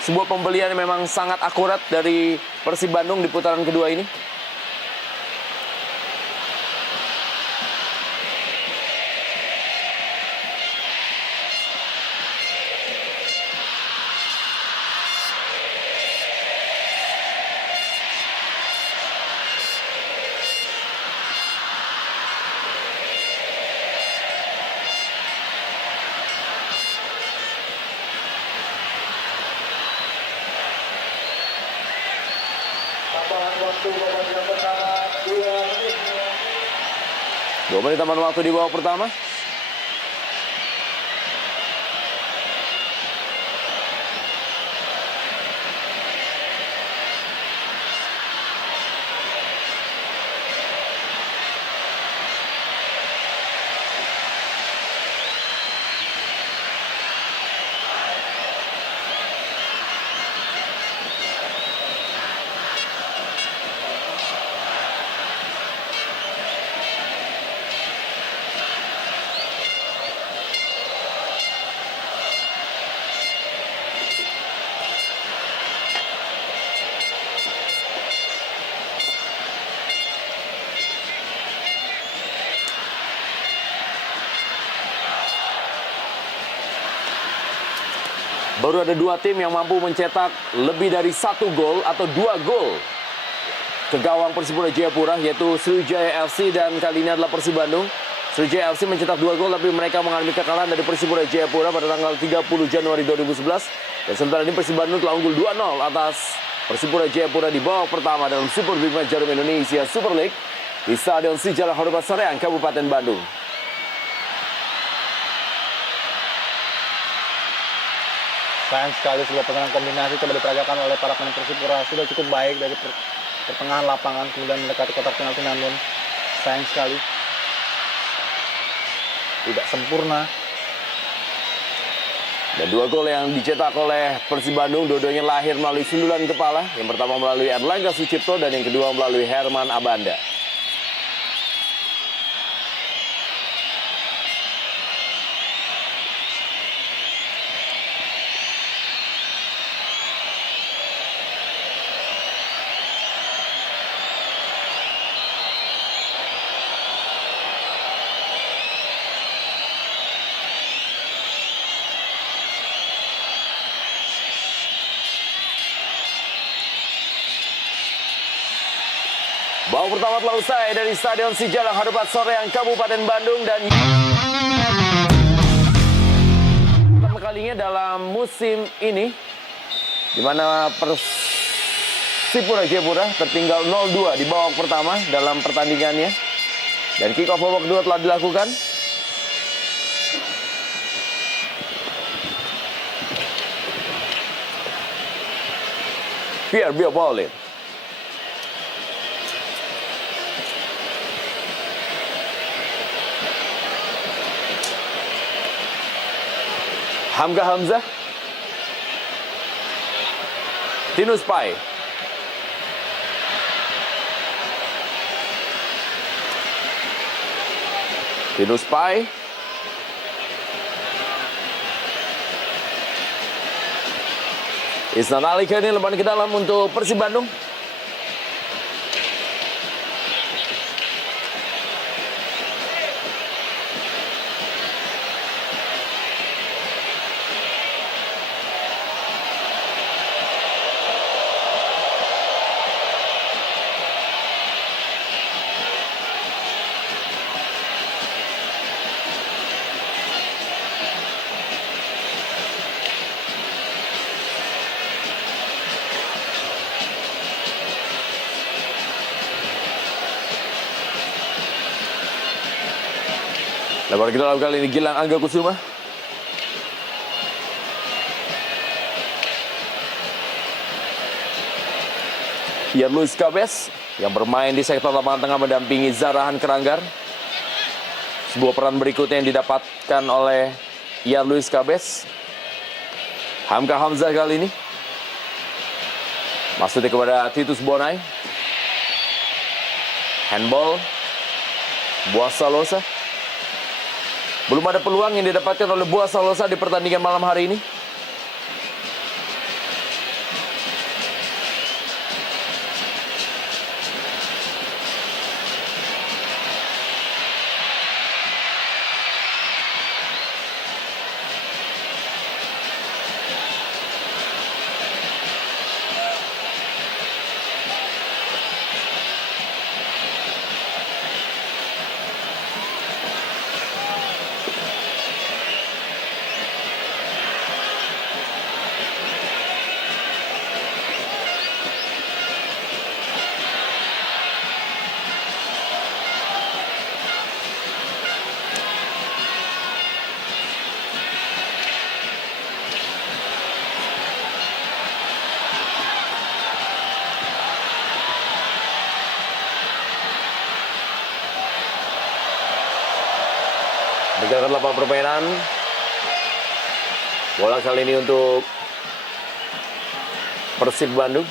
Sebuah pembelian yang memang sangat akurat dari Persib Bandung di putaran kedua ini. Waktu babak yang pertama 2 menit. 2 menit tambahan waktu di babak pertama. Baru ada 2 tim yang mampu mencetak lebih dari 1 gol atau 2 gol ke gawang Persipura Jayapura, yaitu Sriwijaya FC dan kali ini adalah Persib Bandung. Sriwijaya FC mencetak 2 gol, tapi mereka mengalami kekalahan dari Persipura Jayapura pada tanggal 30 Januari 2011. Dan sementara ini Persib Bandung telah unggul 2-0 atas Persipura Jayapura di babak pertama dalam Super Big Match Jarum Indonesia Super League di Stadion Sijalak Harupat Soreang, Kabupaten Bandung. Sayang sekali sebuah permainan kombinasi coba diperagakan oleh para pemain Persipura sudah cukup baik dari pertengahan lapangan, kemudian mendekati kotak penalti, namun sayang sekali tidak sempurna. Dan 2 gol yang dicetak oleh Persib Bandung, dua-duanya lahir melalui sundulan kepala. Yang pertama melalui Erlangga Sucipto dan yang kedua melalui Herman Abanda. Babak pertama telah usai dari Stadion Sijalak Harupat Soreang, Kabupaten Bandung, dan pertama kalinya dalam musim ini di mana Persipura Jayapura tertinggal 0-2 di babak pertama dalam pertandingannya. Dan kick off babak kedua telah dilakukan. Pierre Biopolin. Hamka Hamzah, Tinus Pai, Isnan Ali ini lebaran ke dalam untuk Persib Bandung. Lebar ke dalam kali ini Gilang Angga Kusuma. Ian Luis Cabes yang bermain di sektor lapangan tengah mendampingi Zarahan Keranggar. Sebuah peran berikutnya yang didapatkan oleh Ian Luis Cabes. Hamka Hamzah kali ini. Maksudnya kepada Titus Bonai. Handball. Buas Salosa. Belum ada peluang yang didapatkan oleh Buas Salosa di pertandingan malam hari ini. Menjalankan lapangan permainan. Bola kali ini untuk Persib Bandung.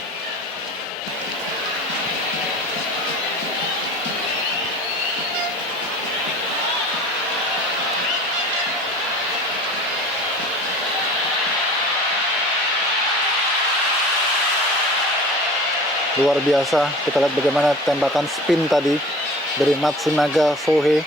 Luar biasa, kita lihat bagaimana tembakan spin tadi dari Matsunaga Sohei.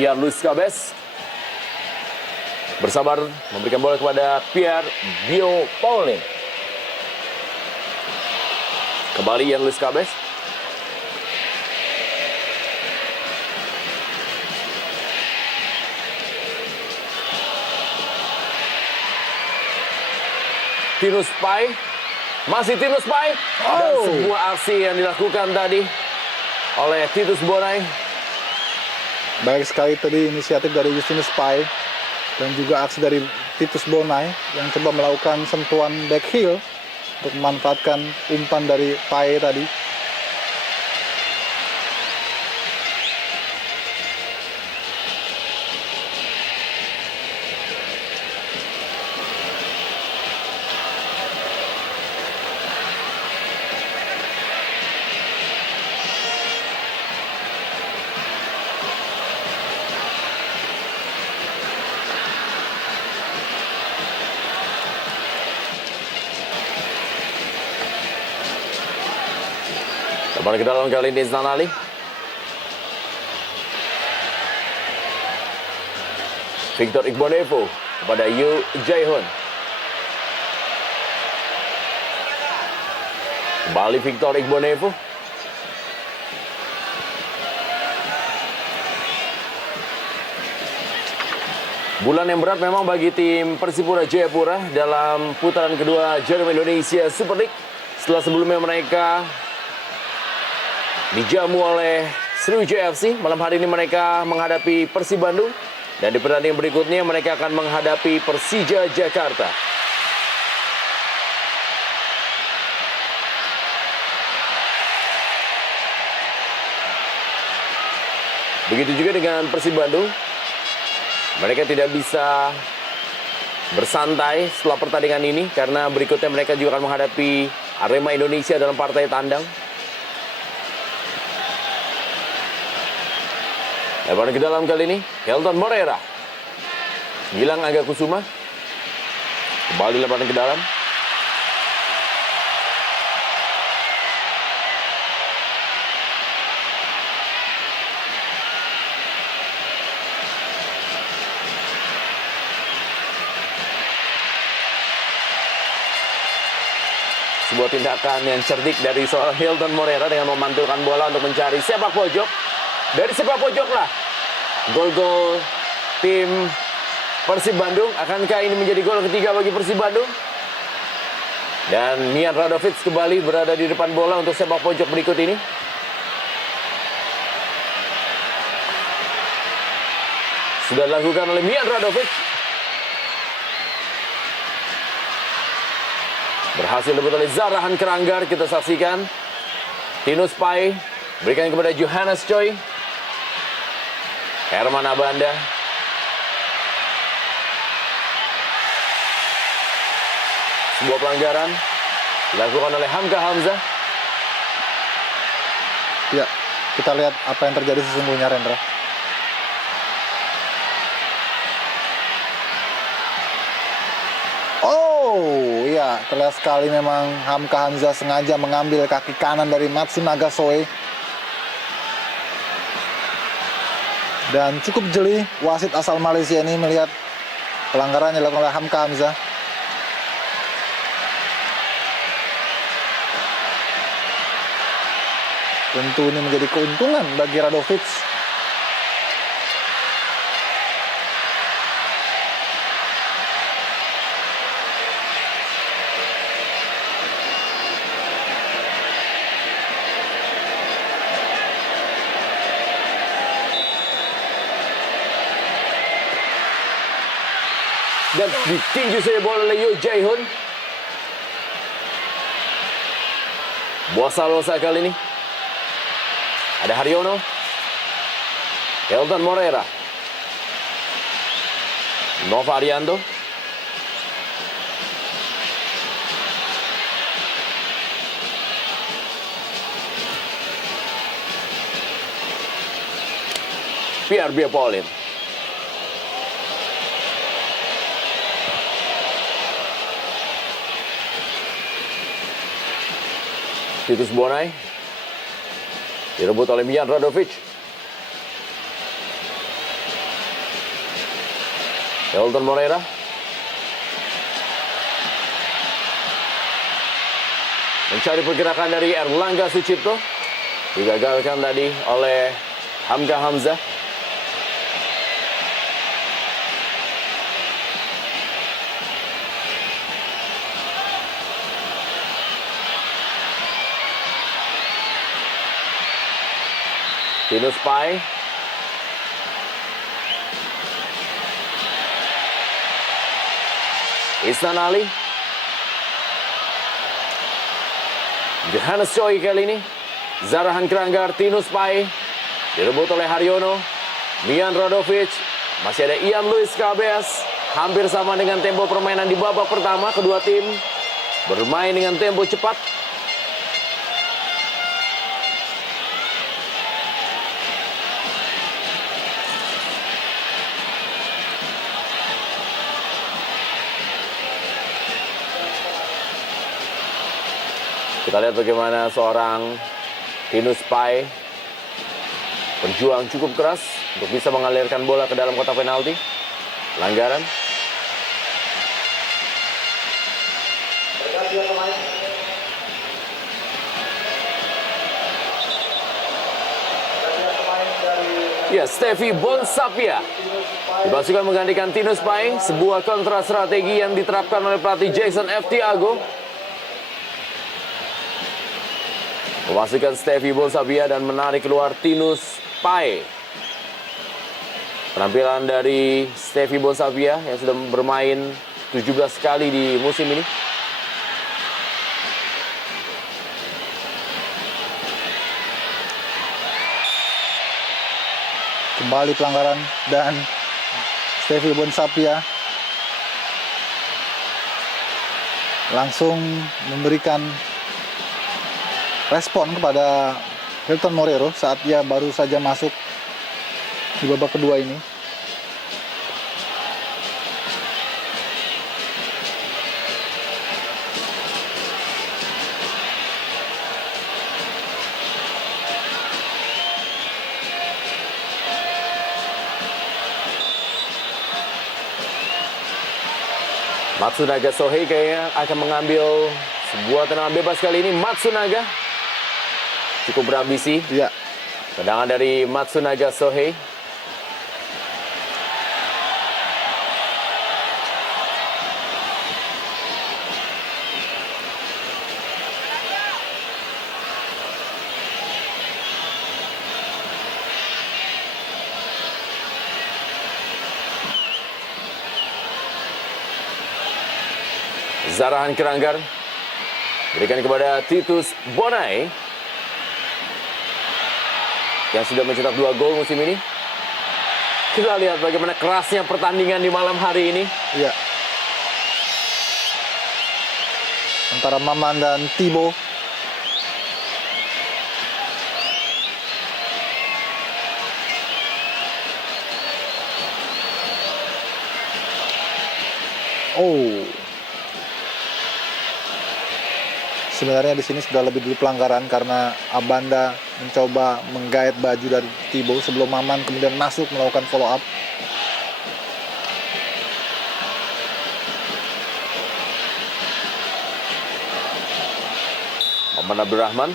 Ian Luis Cabes bersabar memberikan bola kepada Pierre Bio Pauling. Kembali Ian Luis Cabes. Tinus Pai. Masih Tinus Pai. Dan sebuah aksi yang dilakukan tadi oleh Titus Bonai. Baik sekali tadi inisiatif dari Justinus Pai dan juga aksi dari Titus Bonai yang coba melakukan sentuhan back heel untuk memanfaatkan umpan dari Pai tadi. Kembali ke dalam kali ini Znan Ali. Victor Igbonevo kepada Yu Jae-hoon. Kembali Victor Igbonevo. Bulan yang berat memang bagi tim Persipura Jayapura dalam putaran kedua Jarum Indonesia Super League. Setelah sebelumnya mereka dijamu oleh Sriwijaya FC. Malam hari ini mereka menghadapi Persib Bandung. Dan di pertandingan berikutnya mereka akan menghadapi Persija Jakarta. Begitu juga dengan Persib Bandung. Mereka tidak bisa bersantai setelah pertandingan ini. Karena berikutnya mereka juga akan menghadapi Arema Indonesia dalam partai tandang. Lebaran ke dalam kali ini, Hilton Moreira. Gilang Angga Kusuma. Kembali lebaran ke dalam. Sebuah tindakan yang cerdik dari seorang Hilton Moreira dengan memantulkan bola untuk mencari sepak pojok. Dari sepak pojoklah gol-gol tim Persib Bandung. Akankah ini menjadi gol ketiga bagi Persib Bandung? Dan Mian Radovic kembali berada di depan bola untuk sepak pojok berikut ini. Sudah dilakukan oleh Mian Radovic. Berhasil direbut oleh Zarahan Kranggar. Kita saksikan. Tinus Pai berikan kepada Johannes Choi. Herman Abanda. Sebuah pelanggaran dilakukan oleh Hamka Hamzah. Ya, kita lihat apa yang terjadi sesungguhnya, Rendra. Oh, iya, terlihat sekali memang Hamka Hamzah sengaja mengambil kaki kanan dari Matsunaga Soe. Dan cukup jeli, wasit asal Malaysia ini melihat pelanggaran yang dilakukan oleh Hamka Hamzah. Tentu ini menjadi keuntungan bagi Radovic. Dan ditinju saja bola oleh Yo Jae-hoon. Buah Salosa kali ini. Ada Haryono. Elton Moreira. Nova Arianto. Pierre Biepolin. Titus Bonai. Direbut oleh Mian Radovic. Elton Moreira. Mencari pergerakan dari Erlangga Sucipto. Digagalkan tadi oleh Hamka Hamzah. Tinus Pai. Ihsan Ali. Johannes Choi kali ini. Zarahan Kranggar, Tinus Pai. Direbut oleh Haryono. Mian Radovic. Masih ada Ian Luis Cabes. Hampir sama dengan tempo permainan di babak pertama. Kedua tim bermain dengan tempo cepat. Kita lihat bagaimana seorang Tinus Pai berjuang cukup keras untuk bisa mengalirkan bola ke dalam kotak penalti. Pelanggaran. Ya, Steffi Bonsapia dimasukkan menggantikan Tinus Pai. Sebuah kontra strategi yang diterapkan oleh pelatih Jason F. Tiago. Memasukkan Steffi Bonsapia dan menarik keluar Tinus Pai. Penampilan dari Steffi Bonsapia yang sudah bermain 17 kali di musim ini. Kembali pelanggaran dan Steffi Bonsapia langsung memberikan respon kepada Hilton Morero saat ia baru saja masuk di babak kedua ini. Matsunaga Sohei kayaknya akan mengambil sebuah tendangan bebas kali ini. Matsunaga cukup berambisi. Ya, Tendangan dari Matsunaga Sohei. Zarahan Keranggar. Berikan kepada Titus Bonai. Yang sudah mencetak 2 gol musim ini. Kita lihat bagaimana kerasnya pertandingan di malam hari ini. Iya. Antara Maman dan Thibaut. Oh. Sebenarnya di sini sudah lebih dulu pelanggaran karena Abanda mencoba menggait baju dari Thibaut sebelum Maman kemudian masuk melakukan follow up. Maman Abdurrahman.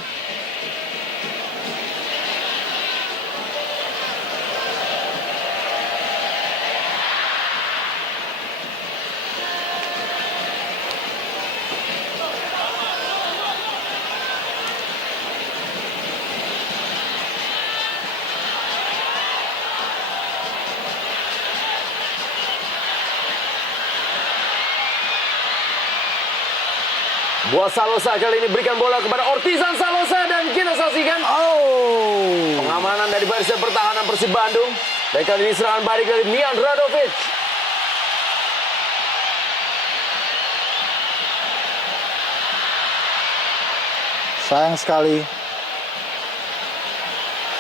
Buat Salosa kali ini berikan bola kepada Ortizan Salosa dan kita saksikan pengamanan dari barisan pertahanan Persib Bandung. Dan kali ini serangan balik dari Mian Radovic. Sayang sekali.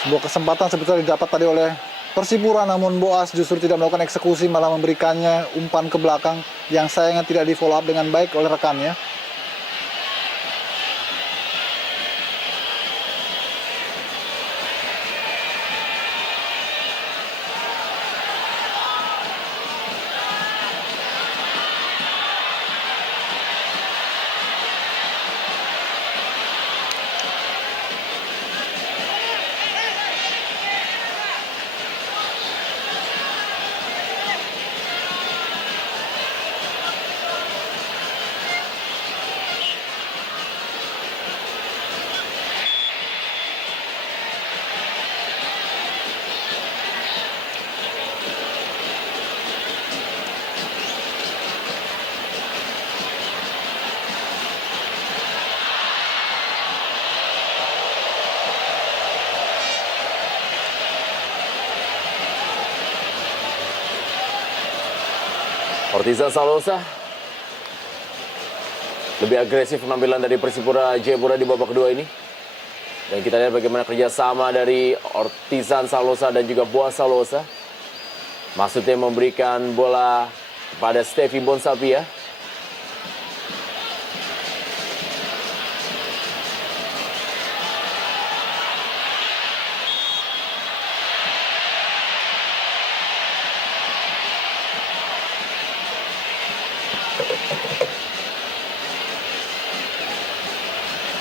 Sebuah kesempatan sebetulnya didapat tadi oleh Persipura, namun Boas justru tidak melakukan eksekusi, malah memberikannya umpan ke belakang yang sayangnya tidak di follow up dengan baik oleh rekannya. Ortizan Salosa lebih agresif penampilan dari Persipura Jayapura di babak kedua ini. Dan kita lihat bagaimana kerjasama dari Ortizan Salosa dan juga Boas Salosa. Maksudnya memberikan bola kepada Steffi Bonsapia.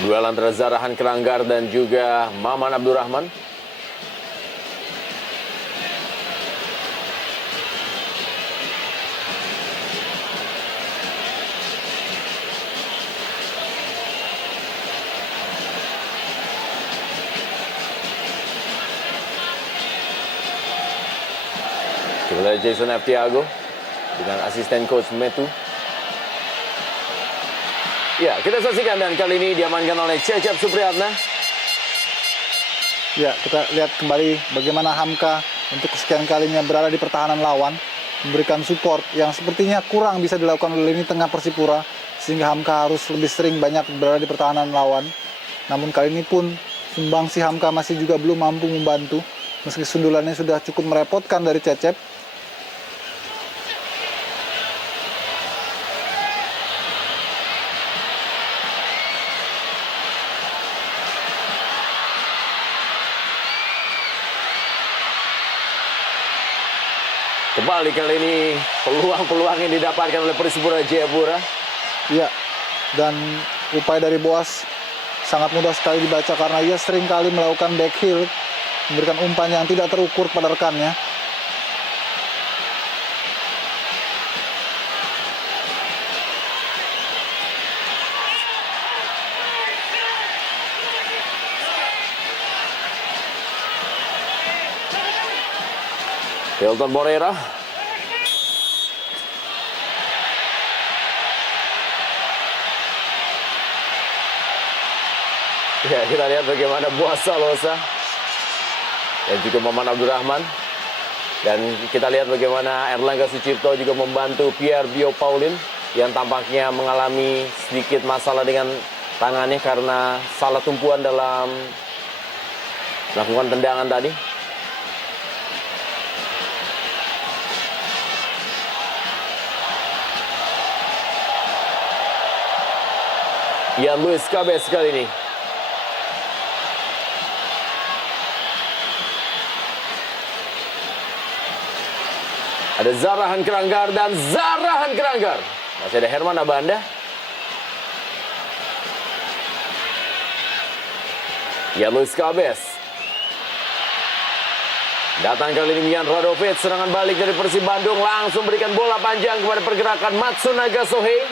Duel antara Zarahan Keranggar dan juga Maman Abdurrahman. Kita lihat Jason F. Tiago dengan asisten coach Metu. Ya, kita saksikan dan kali ini diamankan oleh Cecep Supriyatna. Ya, kita lihat kembali bagaimana Hamka untuk kesekian kalinya berada di pertahanan lawan, memberikan support yang sepertinya kurang bisa dilakukan oleh lini tengah Persipura, sehingga Hamka harus lebih sering banyak berada di pertahanan lawan. Namun kali ini pun sumbangsi Hamka masih juga belum mampu membantu, meski sundulannya sudah cukup merepotkan dari Cecep. Kembali kali ini peluang-peluang yang didapatkan oleh Persipura Jayapura. Ya, dan upaya dari Boas sangat mudah sekali dibaca karena ia sering kali melakukan back heel, memberikan umpan yang tidak terukur pada rekannya. Hilton Moreira. Ya, kita lihat bagaimana Boas Salosa dan juga Maman Abdurrahman. Dan kita lihat bagaimana Erlangga Sucipto juga membantu Pierre Bio Paulin yang tampaknya mengalami sedikit masalah dengan tangannya karena salah tumpuan dalam melakukan tendangan tadi. Ian Luis Cabes kali ini. Ada Zarahan Keranggar dan Zarahan Keranggar. Masih ada Herman Abanda. Ya, Luis Cabes. Datang kali ini Mian Radovic. Serangan balik dari Persib Bandung. Langsung berikan bola panjang kepada pergerakan Matsunaga Sohei.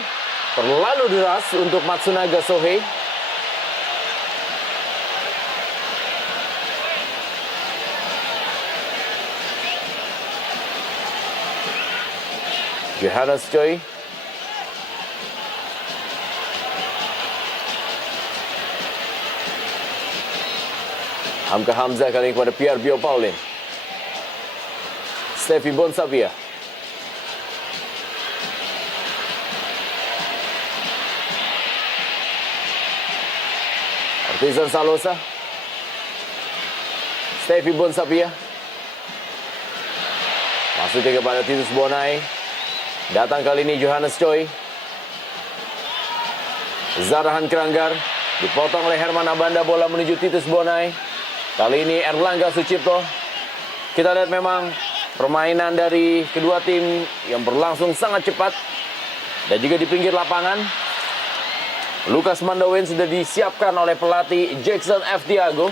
Terlalu deras untuk Matsunaga Sohei. Johannes Choi. Hamka Hamzah kali ini kepada Pierre Bio Paulin. Steffi Bonsavia. Artisan Salosa. Steffi Bonsavia. Masuknya kepada Titus Bonai. Datang kali ini Johannes Choi. Zarahan Keranggar. Dipotong oleh Herman Abanda. Bola menuju Titus Bonai. Kali ini Erlangga Sucipto. Kita lihat memang permainan dari kedua tim yang berlangsung sangat cepat. Dan juga di pinggir lapangan, Lukas Mandowin sudah disiapkan oleh pelatih Jackson F. Tiago.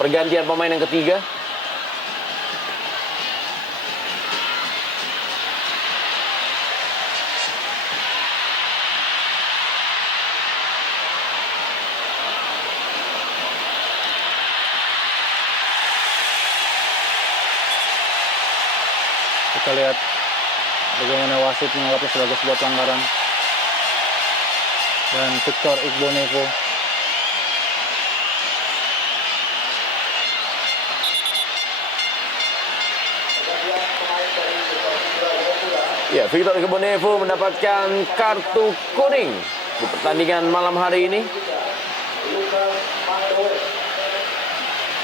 Pergantian pemain yang ketiga. Kita lihat bagaimana wasit menganggapnya sebagai sebuah pelanggaran. Dan Victor Igbonevo. Ya, Victor Igbonevo mendapatkan kartu kuning di pertandingan malam hari ini.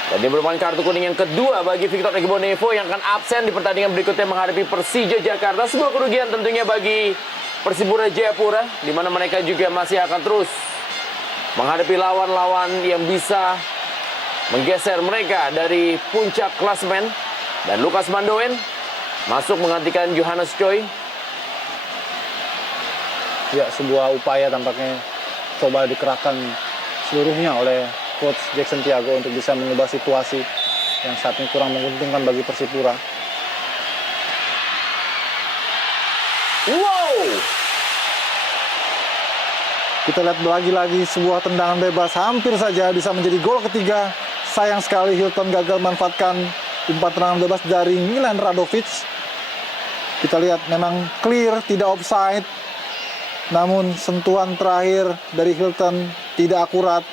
Dan ini merupakan kartu kuning yang kedua bagi Victor Igbonevo yang akan absen di pertandingan berikutnya menghadapi Persija Jakarta. Sebuah kerugian tentunya bagi Persipura Jayapura, di mana mereka juga masih akan terus menghadapi lawan-lawan yang bisa menggeser mereka dari puncak klasemen. Dan Lukas Mandoen masuk menggantikan Johannes Choi. Ya, sebuah upaya tampaknya coba dikerahkan seluruhnya oleh Coach Jackson Tiago untuk bisa mengubah situasi yang saat ini kurang menguntungkan bagi Persipura. Wow! Kita lihat lagi-lagi sebuah tendangan bebas hampir saja bisa menjadi gol ketiga. Sayang sekali Hilton gagal memanfaatkan umpan tendangan bebas dari Milan Radovic. Kita lihat memang clear, tidak offside. Namun sentuhan terakhir dari Hilton tidak akurat.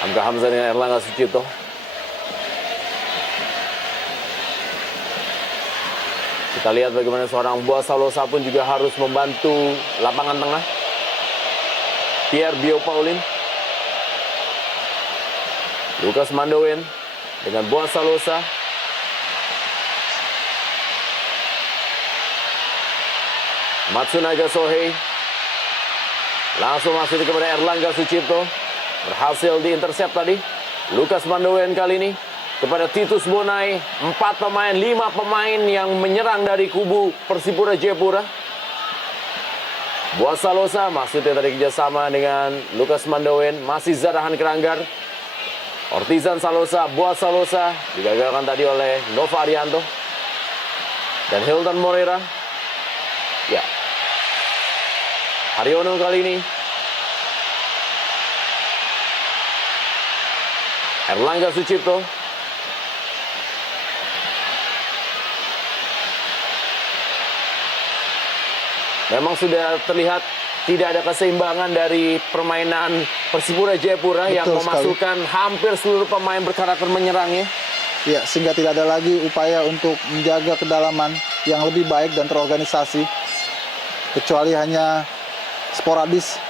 Hamka Hamzah dengan Erlangga Sucipto. Kita lihat bagaimana seorang Boas Salosa pun juga harus membantu lapangan tengah. Pierre Bio Paulin. Lukas Mandoen dengan Boas Salosa. Matsunaga Sohei. Langsung masuk kepada Erlangga Sucipto. Berhasil diintercept tadi. Lukas Mandoen kali ini kepada Titus Bonai. 4 pemain, 5 pemain yang menyerang dari kubu Persipura Jayapura. Boas Salosa maksudnya tadi kerjasama dengan Lukas Mandoen. Masih Zarahan Keranggar. Ortizan Salosa, Boaz Salosa digagalkan tadi oleh Nova Arianto dan Hilton Moreira. Ya, Haryono kali ini. Erlangga Sucipto. Memang sudah terlihat tidak ada keseimbangan dari permainan Persipura Jayapura yang Betul sekali. memasukkan hampir seluruh pemain berkarakter menyerangnya. Ya, sehingga tidak ada lagi upaya untuk menjaga kedalaman yang lebih baik dan terorganisasi, kecuali hanya sporadis,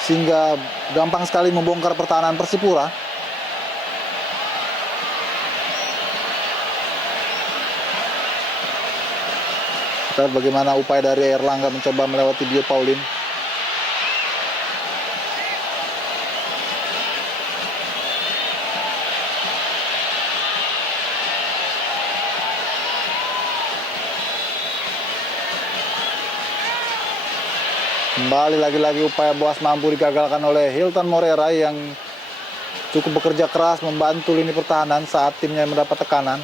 sehingga gampang sekali membongkar pertahanan Persipura. Kita lihat bagaimana upaya dari Erlangga mencoba melewati Dio Paulin. Kembali lagi-lagi upaya Boaz mampu digagalkan oleh Hilton Moreira yang cukup bekerja keras membantu lini pertahanan saat timnya mendapat tekanan.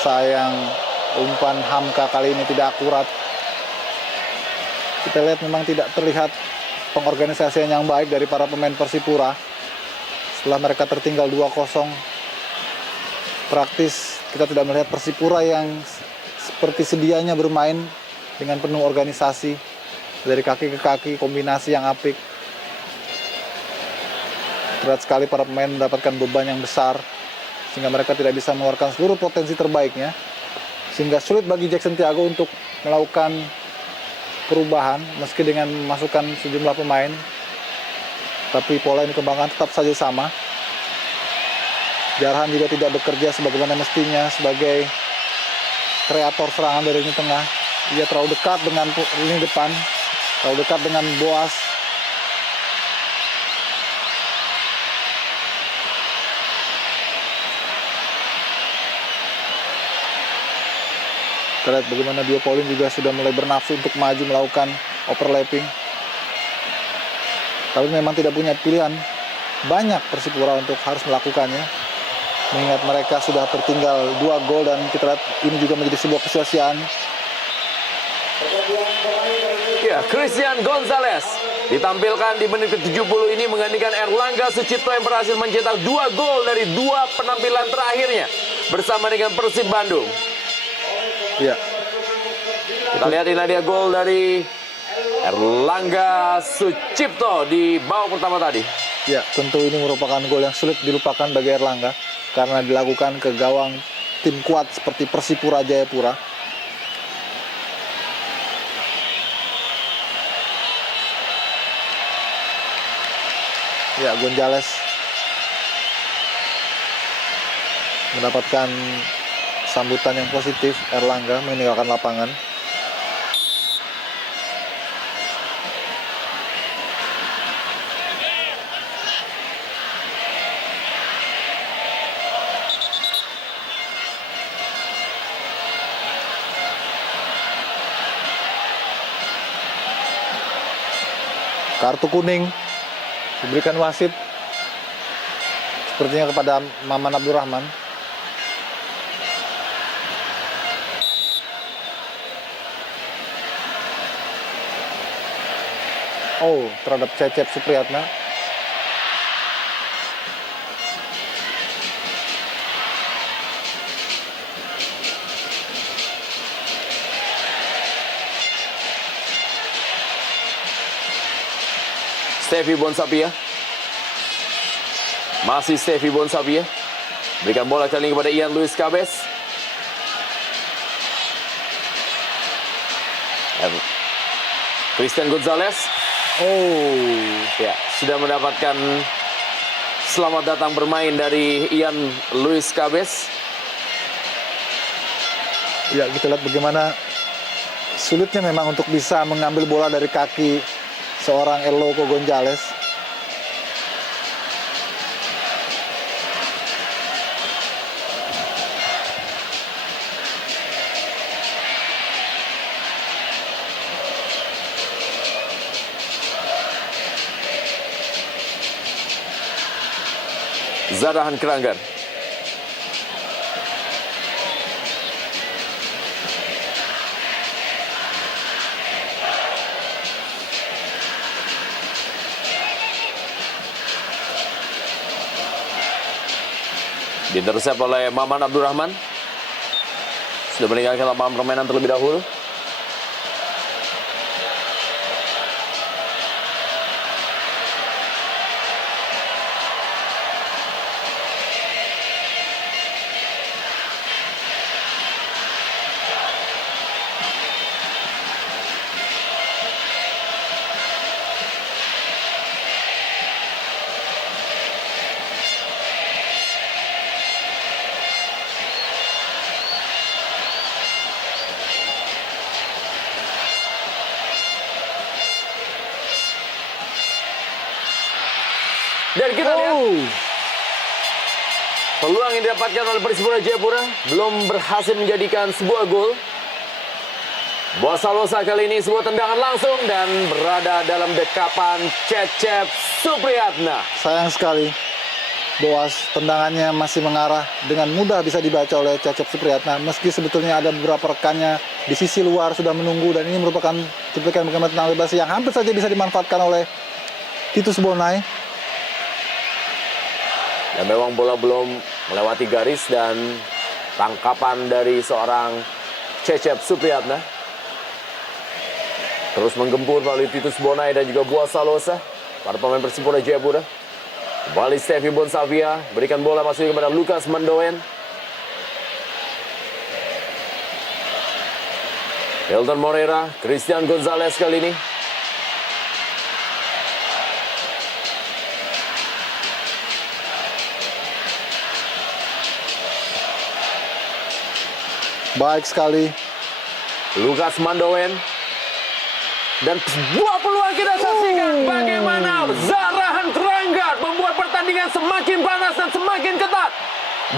Sayang umpan Hamka kali ini tidak akurat. Kita lihat memang tidak terlihat pengorganisasian yang baik dari para pemain Persipura. Setelah mereka tertinggal 2-0, praktis kita tidak melihat Persipura yang seperti sedianya bermain dengan penuh organisasi dari kaki ke kaki, kombinasi yang apik. Berat sekali para pemain mendapatkan beban yang besar sehingga mereka tidak bisa mengeluarkan seluruh potensi terbaiknya, sehingga sulit bagi Jackson Thiago untuk melakukan perubahan meski dengan memasukkan sejumlah pemain. Tapi pola yang dikembangkan tetap saja sama. Jarhan juga tidak bekerja sebagaimana mestinya sebagai kreator serangan dari lini tengah. Ia terlalu dekat dengan lini depan, terlalu dekat dengan Boaz. Kita lihat bagaimana Dio Paulin juga sudah mulai bernafsu untuk maju melakukan overlapping. Tapi memang tidak punya pilihan banyak Persipura untuk harus melakukannya, mengingat mereka sudah tertinggal 2 gol dan kita lihat ini juga menjadi sebuah kesia-siaan. Ya, Christian Gonzalez ditampilkan di menit ke-70 ini menggantikan Erlangga Sucipto yang berhasil mencetak 2 gol dari 2 penampilan terakhirnya bersama dengan Persib Bandung. Ya, Kita lihat ini dia gol dari Erlangga Sucipto di babak pertama tadi. ya, tentu ini merupakan gol yang sulit dilupakan bagi Erlangga karena dilakukan ke gawang tim kuat seperti Persipura Jayapura. Ya, Gonzalez mendapatkan sambutan yang positif. Erlangga meninggalkan lapangan. Kartu kuning diberikan wasit sepertinya kepada Maman Abdurrahman. Oh, terhadap Cecep Supriyatna. Stefy Bonsapia. Masih Stefy Bonsapia. Berikan bola kali ini kepada Ian Luis Cabes. Christian Gonzalez. Oh, Ya, sudah mendapatkan selamat datang bermain dari Ian Luis Cabes. ya, kita lihat bagaimana sulitnya memang untuk bisa mengambil bola dari kaki seorang Eloko Gonzalez. Zarahan Keranggan. Diintersep oleh Maman Abdurrahman. Sudah meninggalkan lapangan permainan terlebih dahulu. Dan kita lihat peluang yang didapatkan oleh Persipura Jayapura belum berhasil menjadikan sebuah gol. Bosalosa kali ini sebuah tendangan langsung dan berada dalam dekapan Cecep Supriyatna. Sayang sekali, Boas, tendangannya masih mengarah dengan mudah bisa dibaca oleh Cecep Supriyatna. Meski sebetulnya ada beberapa rekannya di sisi luar sudah menunggu, dan ini merupakan cuplikan bagaimana tendangan bebas yang hampir saja bisa dimanfaatkan oleh Titus Bonai. Dan memang bola belum melewati garis dan tangkapan dari seorang Cecep Supriyatna. Terus menggempur melalui Titus Bonai dan juga Bosalosa. Para pemain Persipura Jayapura. Kembali Stevie Bonsavia. Berikan bola masuk kepada Lukas Mandoen. Hilton Moreira. Christian Gonzalez kali ini. Baik sekali. Lukas Mandoen. Dan sebuah peluang kita saksikan bagaimana Zarahan Keranggan membuat pertandingan semakin panas dan semakin ketat.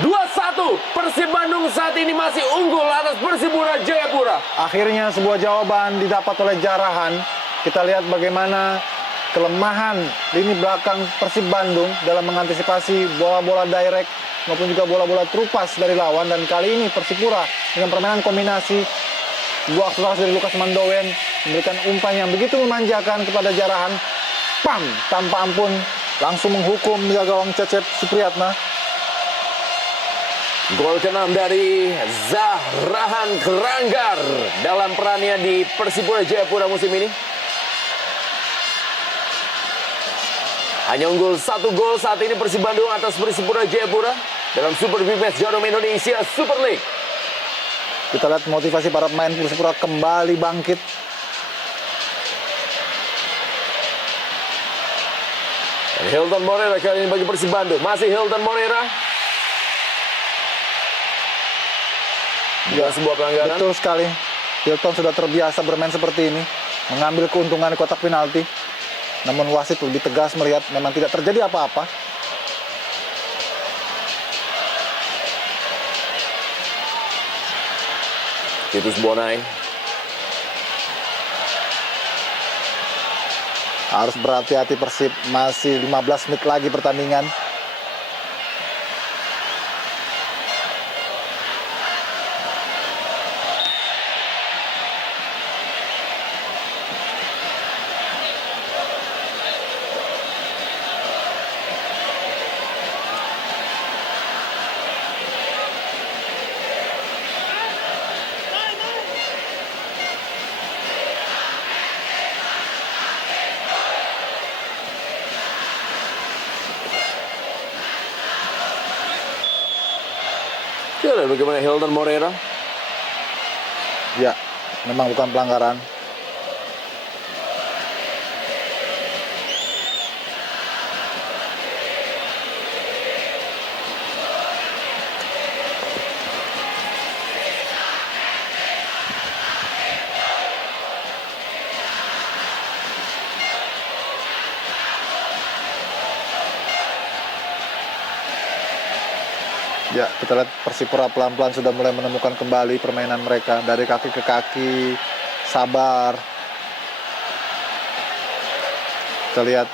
2-1, Persib Bandung saat ini masih unggul atas Persipura Jayapura. Akhirnya sebuah jawaban didapat oleh Zarahan. Kita lihat bagaimana kelemahan lini belakang Persib Bandung dalam mengantisipasi bola-bola direct maupun juga bola-bola terupas dari lawan. Dan kali ini Persipura dengan permainan kombinasi, sebuah akselerasi dari Lukas Mandoen memberikan umpan yang begitu memanjakan kepada Zarahan. Pam, tanpa ampun Langsung menghukum menjaga gawang Cecep Supriyatna. Gol ke-6 dari Zarahan Keranggan dalam perannya di Persipura Jayapura musim ini. Hanya unggul 1 gol saat ini Persib Bandung atas Persipura Jayapura dalam Super Big-Match Jarum Indonesia Super League. Kita lihat motivasi para pemain Persipura kembali bangkit. Dan Hilton Moreira kali ini bagi Persib Bandung. Masih Hilton Moreira. Juga sebuah pelanggaran. Betul sekali. Hilton sudah terbiasa bermain seperti ini, mengambil keuntungan di kotak penalti. Namun wasit lebih tegas melihat memang tidak terjadi apa-apa. Titus Bonai. Harus berhati-hati Persib, masih 15 menit lagi pertandingan. Kita lihat bagaimana Hilton Moreira. Ya, memang bukan pelanggaran. Ya, kita lihat Persipura pelan-pelan sudah mulai menemukan kembali permainan mereka. Dari kaki ke kaki, sabar. Kita lihat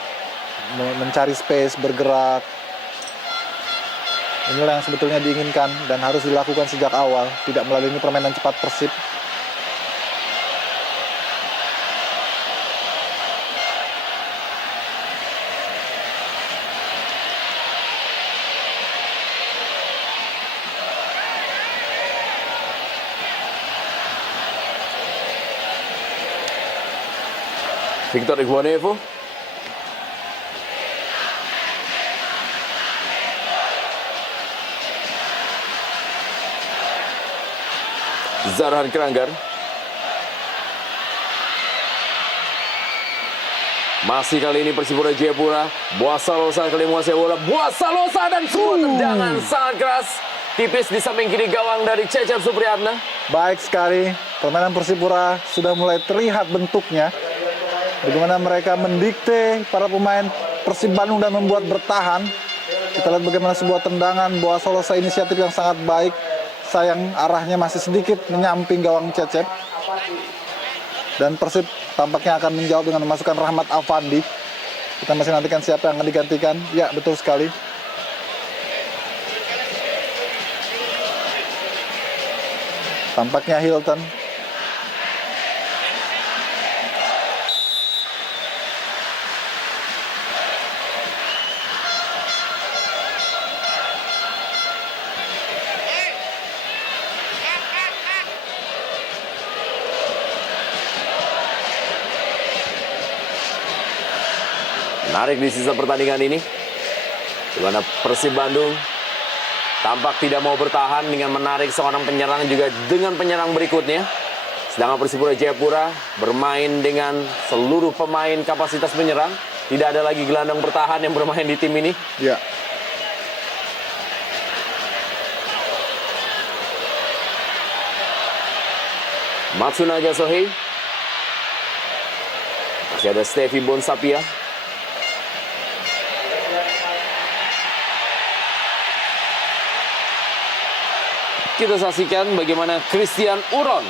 mencari space, bergerak. Inilah yang sebetulnya diinginkan dan harus dilakukan sejak awal, tidak melalui permainan cepat Persib. Victor Igbonevo. Zarhan Keranggar. Masih kali ini Persipura Jayapura. Boasalosa kali menguasai bola. Boasalosa dan sebuah tendangan sangat keras. Tipis di samping kiri gawang dari Cecep Supriyatna. Baik sekali, permainan Persipura sudah mulai terlihat bentuknya. Bagaimana mereka mendikte para pemain Persib Bandung dan membuat bertahan. Kita lihat bagaimana sebuah tendangan Boasalosa, inisiatif yang sangat baik. Sayang arahnya masih sedikit menyamping gawang Cecep. Dan Persib tampaknya akan menjawab dengan memasukkan Rahmat Afandi. Kita masih nantikan siapa yang akan digantikan. Ya, betul sekali. Tampaknya Hilton. Menarik di sisa pertandingan ini, di mana Persib Bandung tampak tidak mau bertahan dengan menarik seorang penyerang juga dengan penyerang berikutnya. Sedangkan Persipura Jayapura bermain dengan seluruh pemain kapasitas penyerang. Tidak ada lagi gelandang bertahan yang bermain di tim ini. Ya. Matsunaga Sohei. Masih ada Stevie Bonsapia. Kita saksikan bagaimana Christian Uron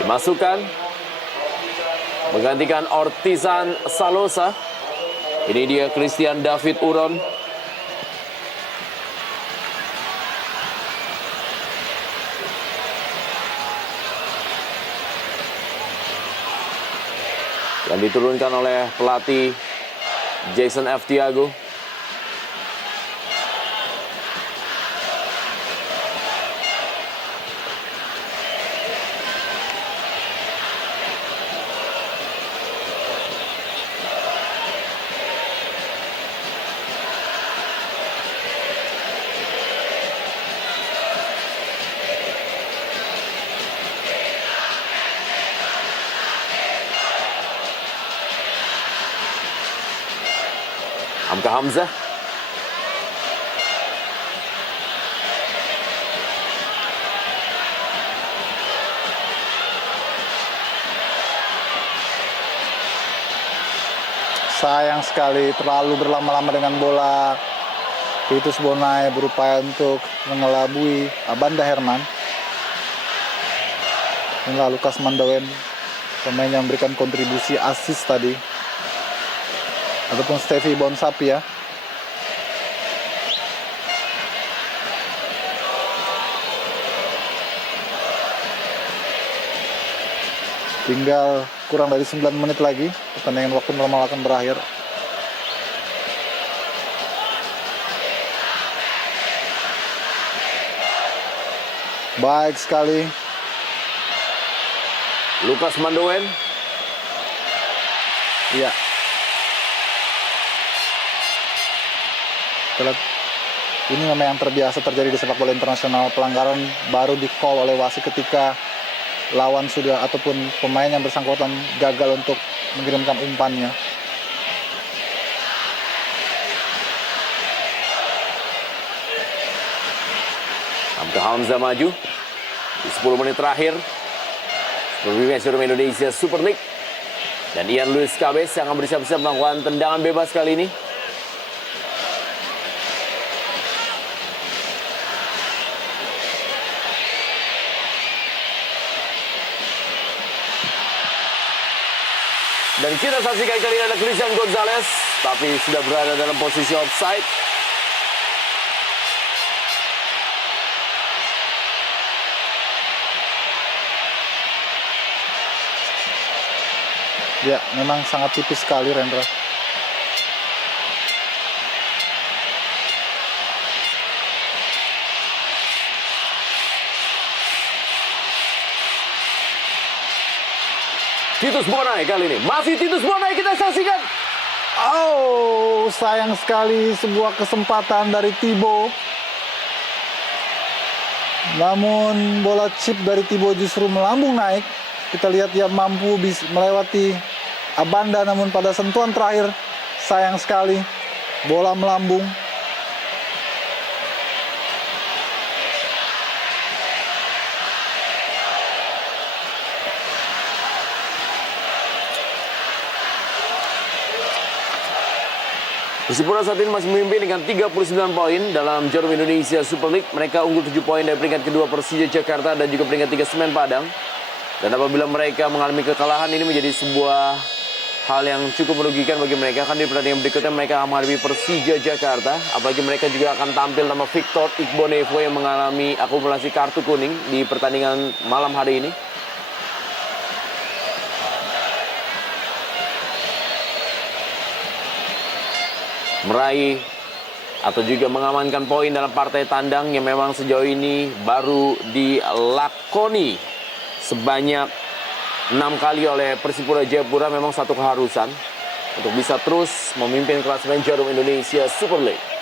dimasukkan menggantikan Ortizan Salosa. Ini dia Christian David Uron. Yang diturunkan oleh pelatih Jason F. Tiago. Hamka Hamzah. Sayang sekali terlalu berlama-lama dengan bola. Titus Bonai berupaya untuk mengelabui Abanda Herman. Inilah Lukas Mandawen, pemain yang memberikan kontribusi asis tadi. Ataupun Stevie Bonsapia. Tinggal kurang dari 9 menit lagi, pertandingan waktu normal akan berakhir. Baik sekali. Lukas Mandoen. Iya. Ini memang yang terbiasa terjadi di sepak bola internasional. Pelanggaran baru di-call oleh wasit ketika lawan sudah ataupun pemain yang bersangkutan gagal untuk mengirimkan umpannya. Hamka Hamzah maju di 10 menit terakhir. Super Indonesia Super League. Dan Ian Luis Cabes yang akan bersiap-siap melakukan tendangan bebas kali ini. Dan kita saksikan kali ini ada Christian Gonzalez tapi sudah berada dalam posisi offside. Ya, memang sangat tipis sekali, Rendra. Titus Bonai kali ini. Masih Titus Bonai kita saksikan. Oh, sayang sekali sebuah kesempatan dari Thibaut. Namun bola chip dari Thibaut justru melambung naik. Kita lihat dia mampu melewati Abanda, namun pada sentuhan terakhir sayang sekali bola melambung. Persipura saat ini masih memimpin dengan 39 poin dalam Jarum Indonesia Super League. Mereka unggul 7 poin dari peringkat kedua Persija Jakarta dan juga peringkat 3 Semen Padang. Dan apabila mereka mengalami kekalahan, ini menjadi sebuah hal yang cukup merugikan bagi mereka. Kan di pertandingan berikutnya mereka akan menghadapi Persija Jakarta. Apalagi mereka juga akan tampil nama Victor Igbonevo yang mengalami akumulasi kartu kuning di pertandingan malam hari ini. Meraih atau juga mengamankan poin dalam partai tandang yang memang sejauh ini baru dilakoni sebanyak 6 kali oleh Persipura Jayapura. Memang satu keharusan untuk bisa terus memimpin klasemen Jarum Indonesia Super League.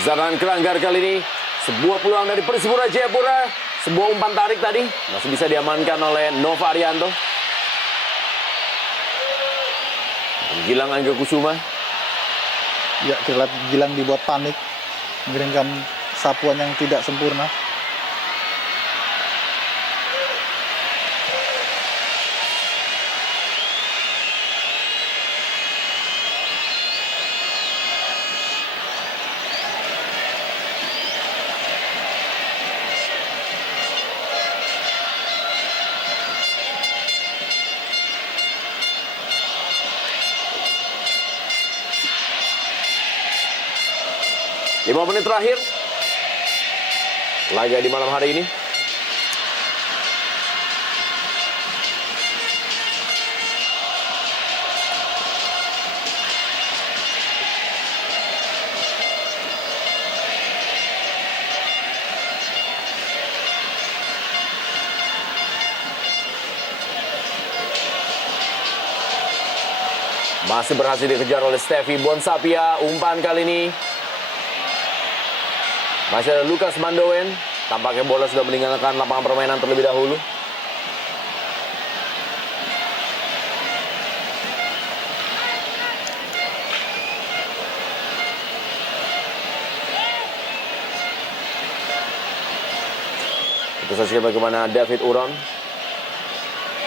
Zerdan Keranggar kali ini, sebuah peluang dari Persipura Jayapura, sebuah umpan tarik tadi, masih bisa diamankan oleh Nova Arianto. Gilang Angga Kusuma. Ya, kita lihat Gilang dibuat panik, mengirimkan sapuan yang tidak sempurna. Lima menit terakhir laga di malam hari ini. Masih berhasil dikejar oleh Steffi Bonsapia. Umpan kali ini masih ada Lukas Mandowen. Tampaknya bola sudah meninggalkan lapangan permainan terlebih dahulu. Kita saksikan bagaimana David Uron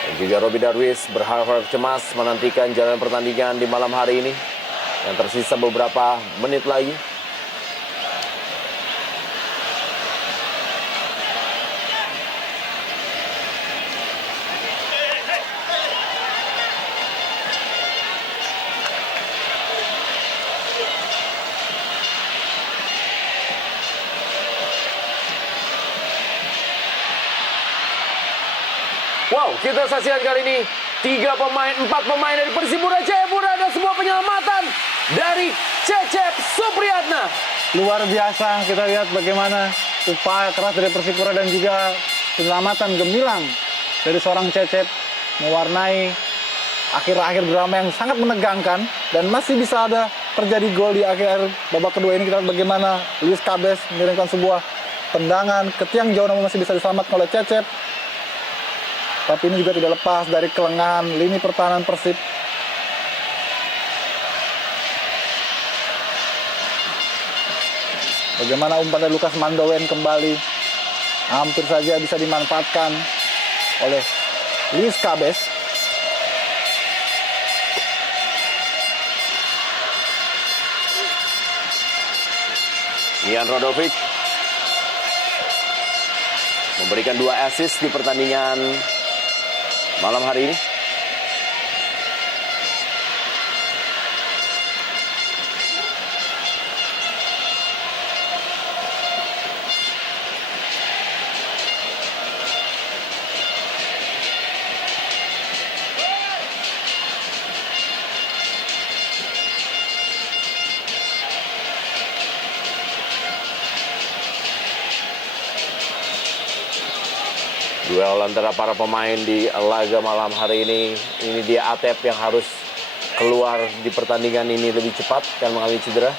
dan juga Robi Darwis berharap cemas menantikan jalannya pertandingan di malam hari ini yang tersisa beberapa menit lagi. Wow, kita saksikan kali ini 4 pemain dari Persipura Jayapura dan sebuah penyelamatan dari Cecep Supriyatna. Luar biasa, kita lihat bagaimana upaya keras dari Persipura dan juga penyelamatan gemilang dari seorang Cecep mewarnai akhir-akhir drama yang sangat menegangkan dan masih bisa ada terjadi gol di akhir babak kedua ini. Kita lihat bagaimana Luis Cabes mengirimkan sebuah tendangan ke tiang jauh namun masih bisa diselamatkan oleh Cecep. Tapi ini juga tidak lepas dari kelengahan lini pertahanan Persib. Bagaimana umpan dari Lukas Mandowen kembali hampir saja bisa dimanfaatkan oleh Luis Cabes. Mian Radovic memberikan 2 assist di pertandingan malam hari ini. Duel antara para pemain di laga malam hari ini dia Atep yang harus keluar di pertandingan ini lebih cepat karena mengalami cedera.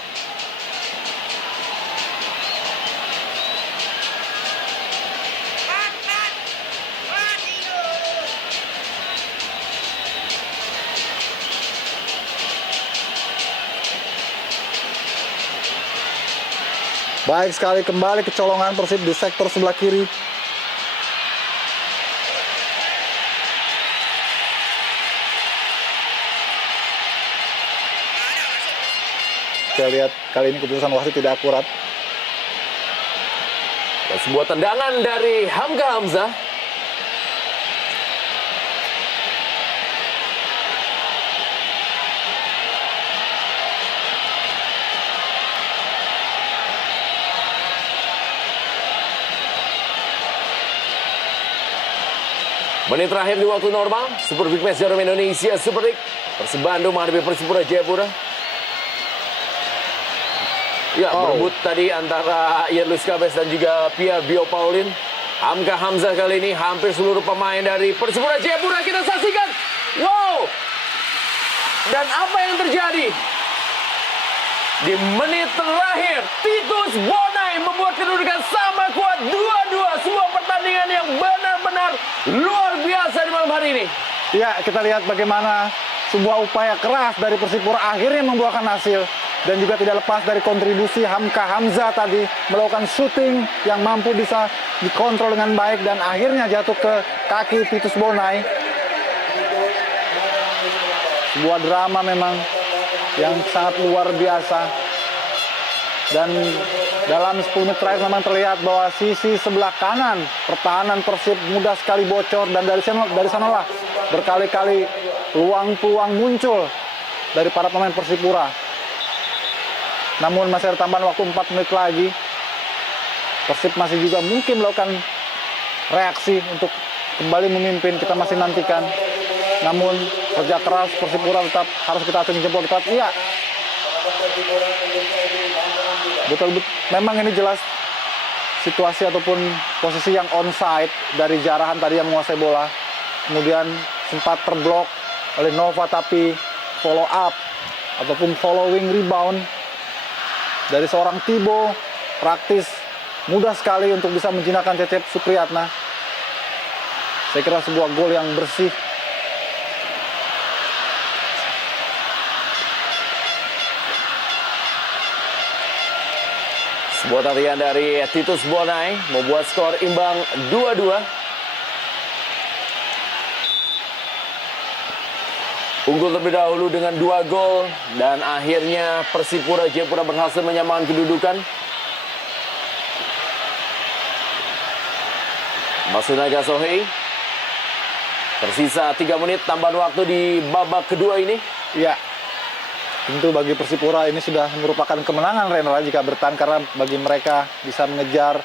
Baik sekali kembali kecolongan Persib di sektor sebelah kiri. Kita lihat kali ini keputusan wasit tidak akurat. Dan sebuah tendangan dari Hamka Hamzah. Menit terakhir di waktu normal, Super Big Match Jarum Indonesia Super League. Persib Bandung menghadapi Persipura Jayapura. Ya, berebut tadi antara Ian Luis Cabes dan juga Pierre Bio Paulin. Hamka Hamzah kali ini hampir seluruh pemain dari Persipura Jayapura kita saksikan. Wow! Dan apa yang terjadi? Di menit terakhir, Titus Bonai membuat kedudukan sama kuat 2-2. Sebuah pertandingan yang benar-benar luar biasa di malam hari ini. Ya, kita lihat bagaimana sebuah upaya keras dari Persipura akhirnya membuahkan hasil. Dan juga tidak lepas dari kontribusi Hamka Hamzah tadi melakukan syuting yang mampu bisa dikontrol dengan baik dan akhirnya jatuh ke kaki Titus Bonai. Sebuah drama memang yang sangat luar biasa. Dan dalam 10 menit terakhir memang terlihat bahwa sisi sebelah kanan pertahanan Persib mudah sekali bocor dan dari sanalah berkali-kali peluang-peluang muncul dari para pemain Persipura. Namun masih ada tambahan waktu 4 menit lagi. Persib masih juga mungkin melakukan reaksi untuk kembali memimpin. Kita masih nantikan. Namun kerja keras Persipura tetap harus kita acungi jempol. Iya. Betul. Memang ini jelas situasi ataupun posisi yang onside dari Jarahan tadi yang menguasai bola. Kemudian sempat terblok oleh Nova tapi follow up ataupun following rebound dari seorang Tibo praktis mudah sekali untuk bisa menjinakkan Cecep Supriyatna. Saya kira sebuah gol yang bersih. Sebuah tarian dari Titus Bonai membuat skor imbang 2-2. Unggul terlebih dahulu dengan 2 gol dan akhirnya Persipura Jayapura berhasil menyamakan kedudukan. Masunaga Sohei. Tersisa 3 menit tambahan waktu di babak kedua ini. Ya, tentu bagi Persipura ini sudah merupakan kemenangan Renra jika bertahan karena bagi mereka bisa mengejar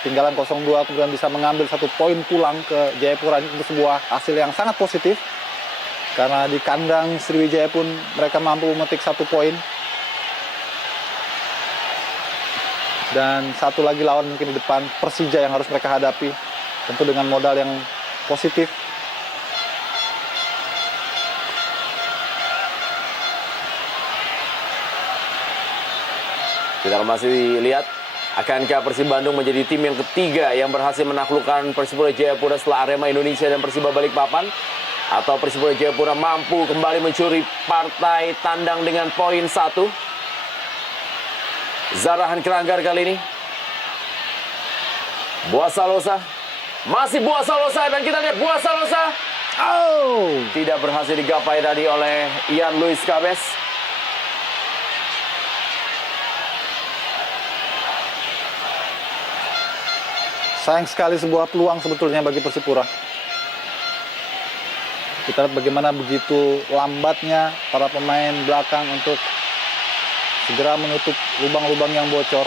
tinggalan 0-2 kemudian bisa mengambil 1 poin pulang ke Jayapura. Itu sebuah hasil yang sangat positif. Karena di kandang Sriwijaya pun mereka mampu memetik 1 poin. Dan satu lagi lawan mungkin di depan Persija yang harus mereka hadapi. Tentu dengan modal yang positif. Kita masih lihat akankah Persib Bandung menjadi tim yang ketiga yang berhasil menaklukkan Persipura Jayapura setelah Arema Indonesia dan Persiba Balikpapan. Atau Persipura Jayapura mampu kembali mencuri partai tandang dengan poin 1. Zarahan Keranggar kali ini. Buasalosa. Masih Buasalosa dan kita lihat Buasalosa. Oh, Tidak berhasil digapai tadi oleh Ian Luis Cabes. sayang sekali sebuah peluang sebetulnya bagi Persipura. Kita lihat bagaimana begitu lambatnya para pemain belakang untuk segera menutup lubang-lubang yang bocor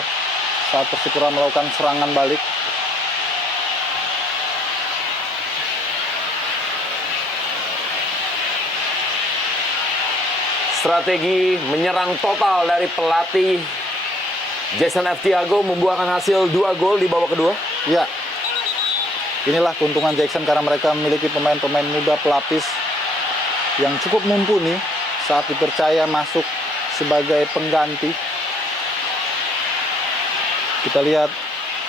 saat Persipura melakukan serangan balik. Strategi menyerang total dari pelatih Jason F. Thiago membuahkan hasil 2 gol di babak kedua. Ya, inilah keuntungan Jackson karena mereka memiliki pemain-pemain muda pelapis yang cukup mumpuni saat dipercaya masuk sebagai pengganti. Kita lihat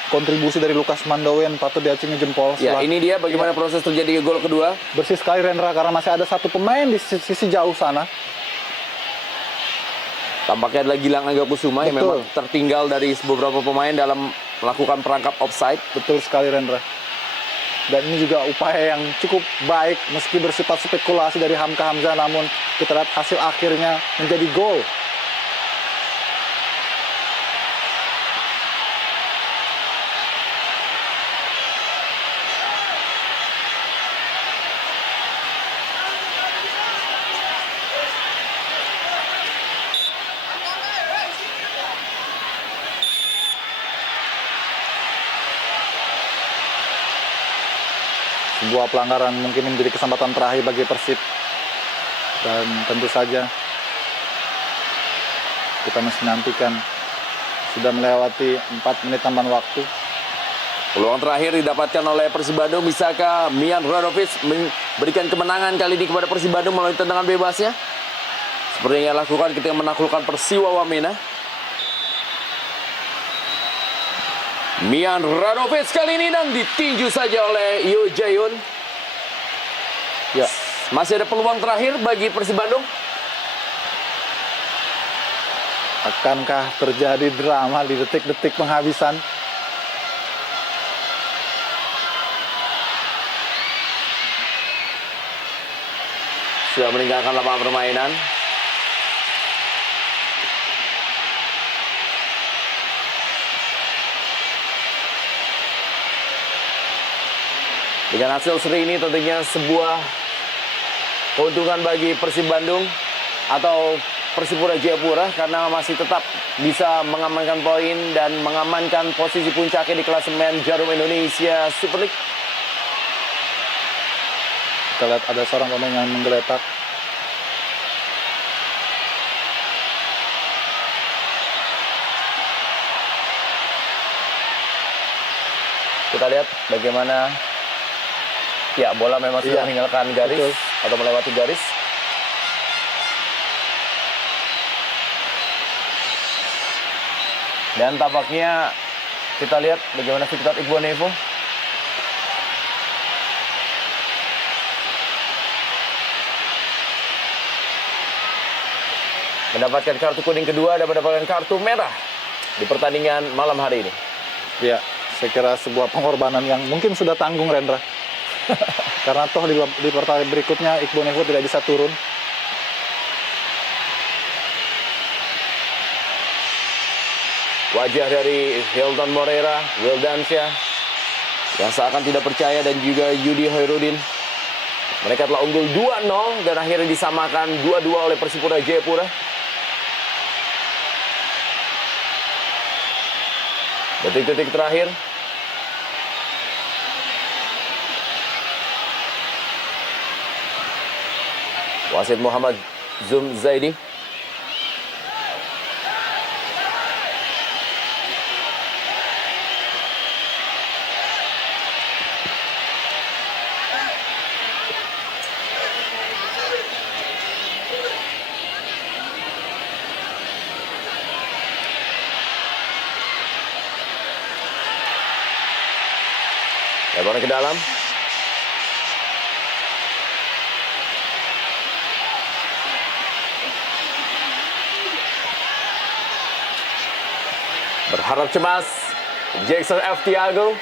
kontribusi dari Lukas Mandowen patut diacungi jempol. Ya, ini dia bagaimana proses terjadi gol kedua. Bersih sekali Rendra karena masih ada satu pemain di sisi jauh sana. Tampaknya adalah Gilang Angga Kusuma yang Betul. memang tertinggal dari beberapa pemain dalam melakukan perangkap offside. Betul sekali Rendra. Dan ini juga upaya yang cukup baik meski bersifat spekulasi dari Hamka Hamzah, namun kita lihat hasil akhirnya menjadi gol. Sebuah pelanggaran mungkin menjadi kesempatan terakhir bagi Persib. Dan tentu saja kita masih nantikan. Sudah melewati 4 menit tambahan waktu. Peluang terakhir didapatkan oleh Persib Bandung. Bisakah Mian Radovic memberikan kemenangan kali ini kepada Persib Bandung melalui tendangan bebasnya? Seperti yang ia lakukan ketika menaklukkan Persiwa Wamena. Mian Radovic kali ini dan ditinju saja oleh Yo Jae-yun. Ya, Masih ada peluang terakhir bagi Persib Bandung. akankah terjadi drama di detik-detik penghabisan? Sudah meninggalkan lapangan permainan. Dengan hasil seri ini tentunya sebuah keuntungan bagi Persib Bandung atau Persipura Jayapura karena masih tetap bisa mengamankan poin dan mengamankan posisi puncaknya di klasemen Jarum Indonesia Super League. Kita lihat ada seorang pemain yang menggeletak. Kita lihat bagaimana ya bola memang sudah Iya, meninggalkan garis betul. atau melewati garis. Dan tampaknya kita lihat bagaimana Victor Igbonevo. Mendapatkan kartu kuning kedua dan mendapatkan kartu merah di pertandingan malam hari ini. Ya, saya kira sebuah pengorbanan yang mungkin sudah tanggung Rendra. Karena toh di pertandingan berikutnya Iqbal Nevo tidak bisa turun. Wajah dari Hilton Moreira, Wildansyah yang seakan tidak percaya dan juga Yudi Hoirudin. Mereka telah unggul 2-0 dan akhirnya disamakan 2-2 oleh Persipura Jayapura. Detik-detik terakhir. Wasit Muhammad Zum Zaidi. Lebaran ke dalam. Berharap cemas. Jackson F. Tiago.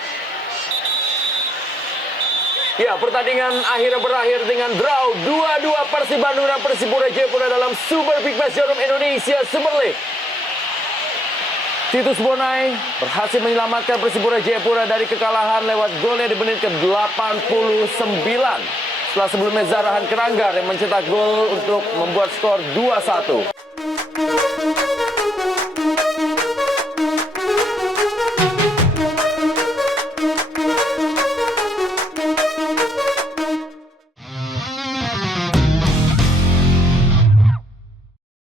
Ya, pertandingan akhirnya berakhir dengan draw 2-2 Persib Bandung dan Persipura Jayapura dalam Super Big Match Jarum Indonesia Super League. Titus Bonai berhasil menyelamatkan Persipura Jayapura dari kekalahan lewat golnya di menit ke-89. Setelah sebelumnya Zarahan Keranggar yang mencetak gol untuk membuat skor 2-1.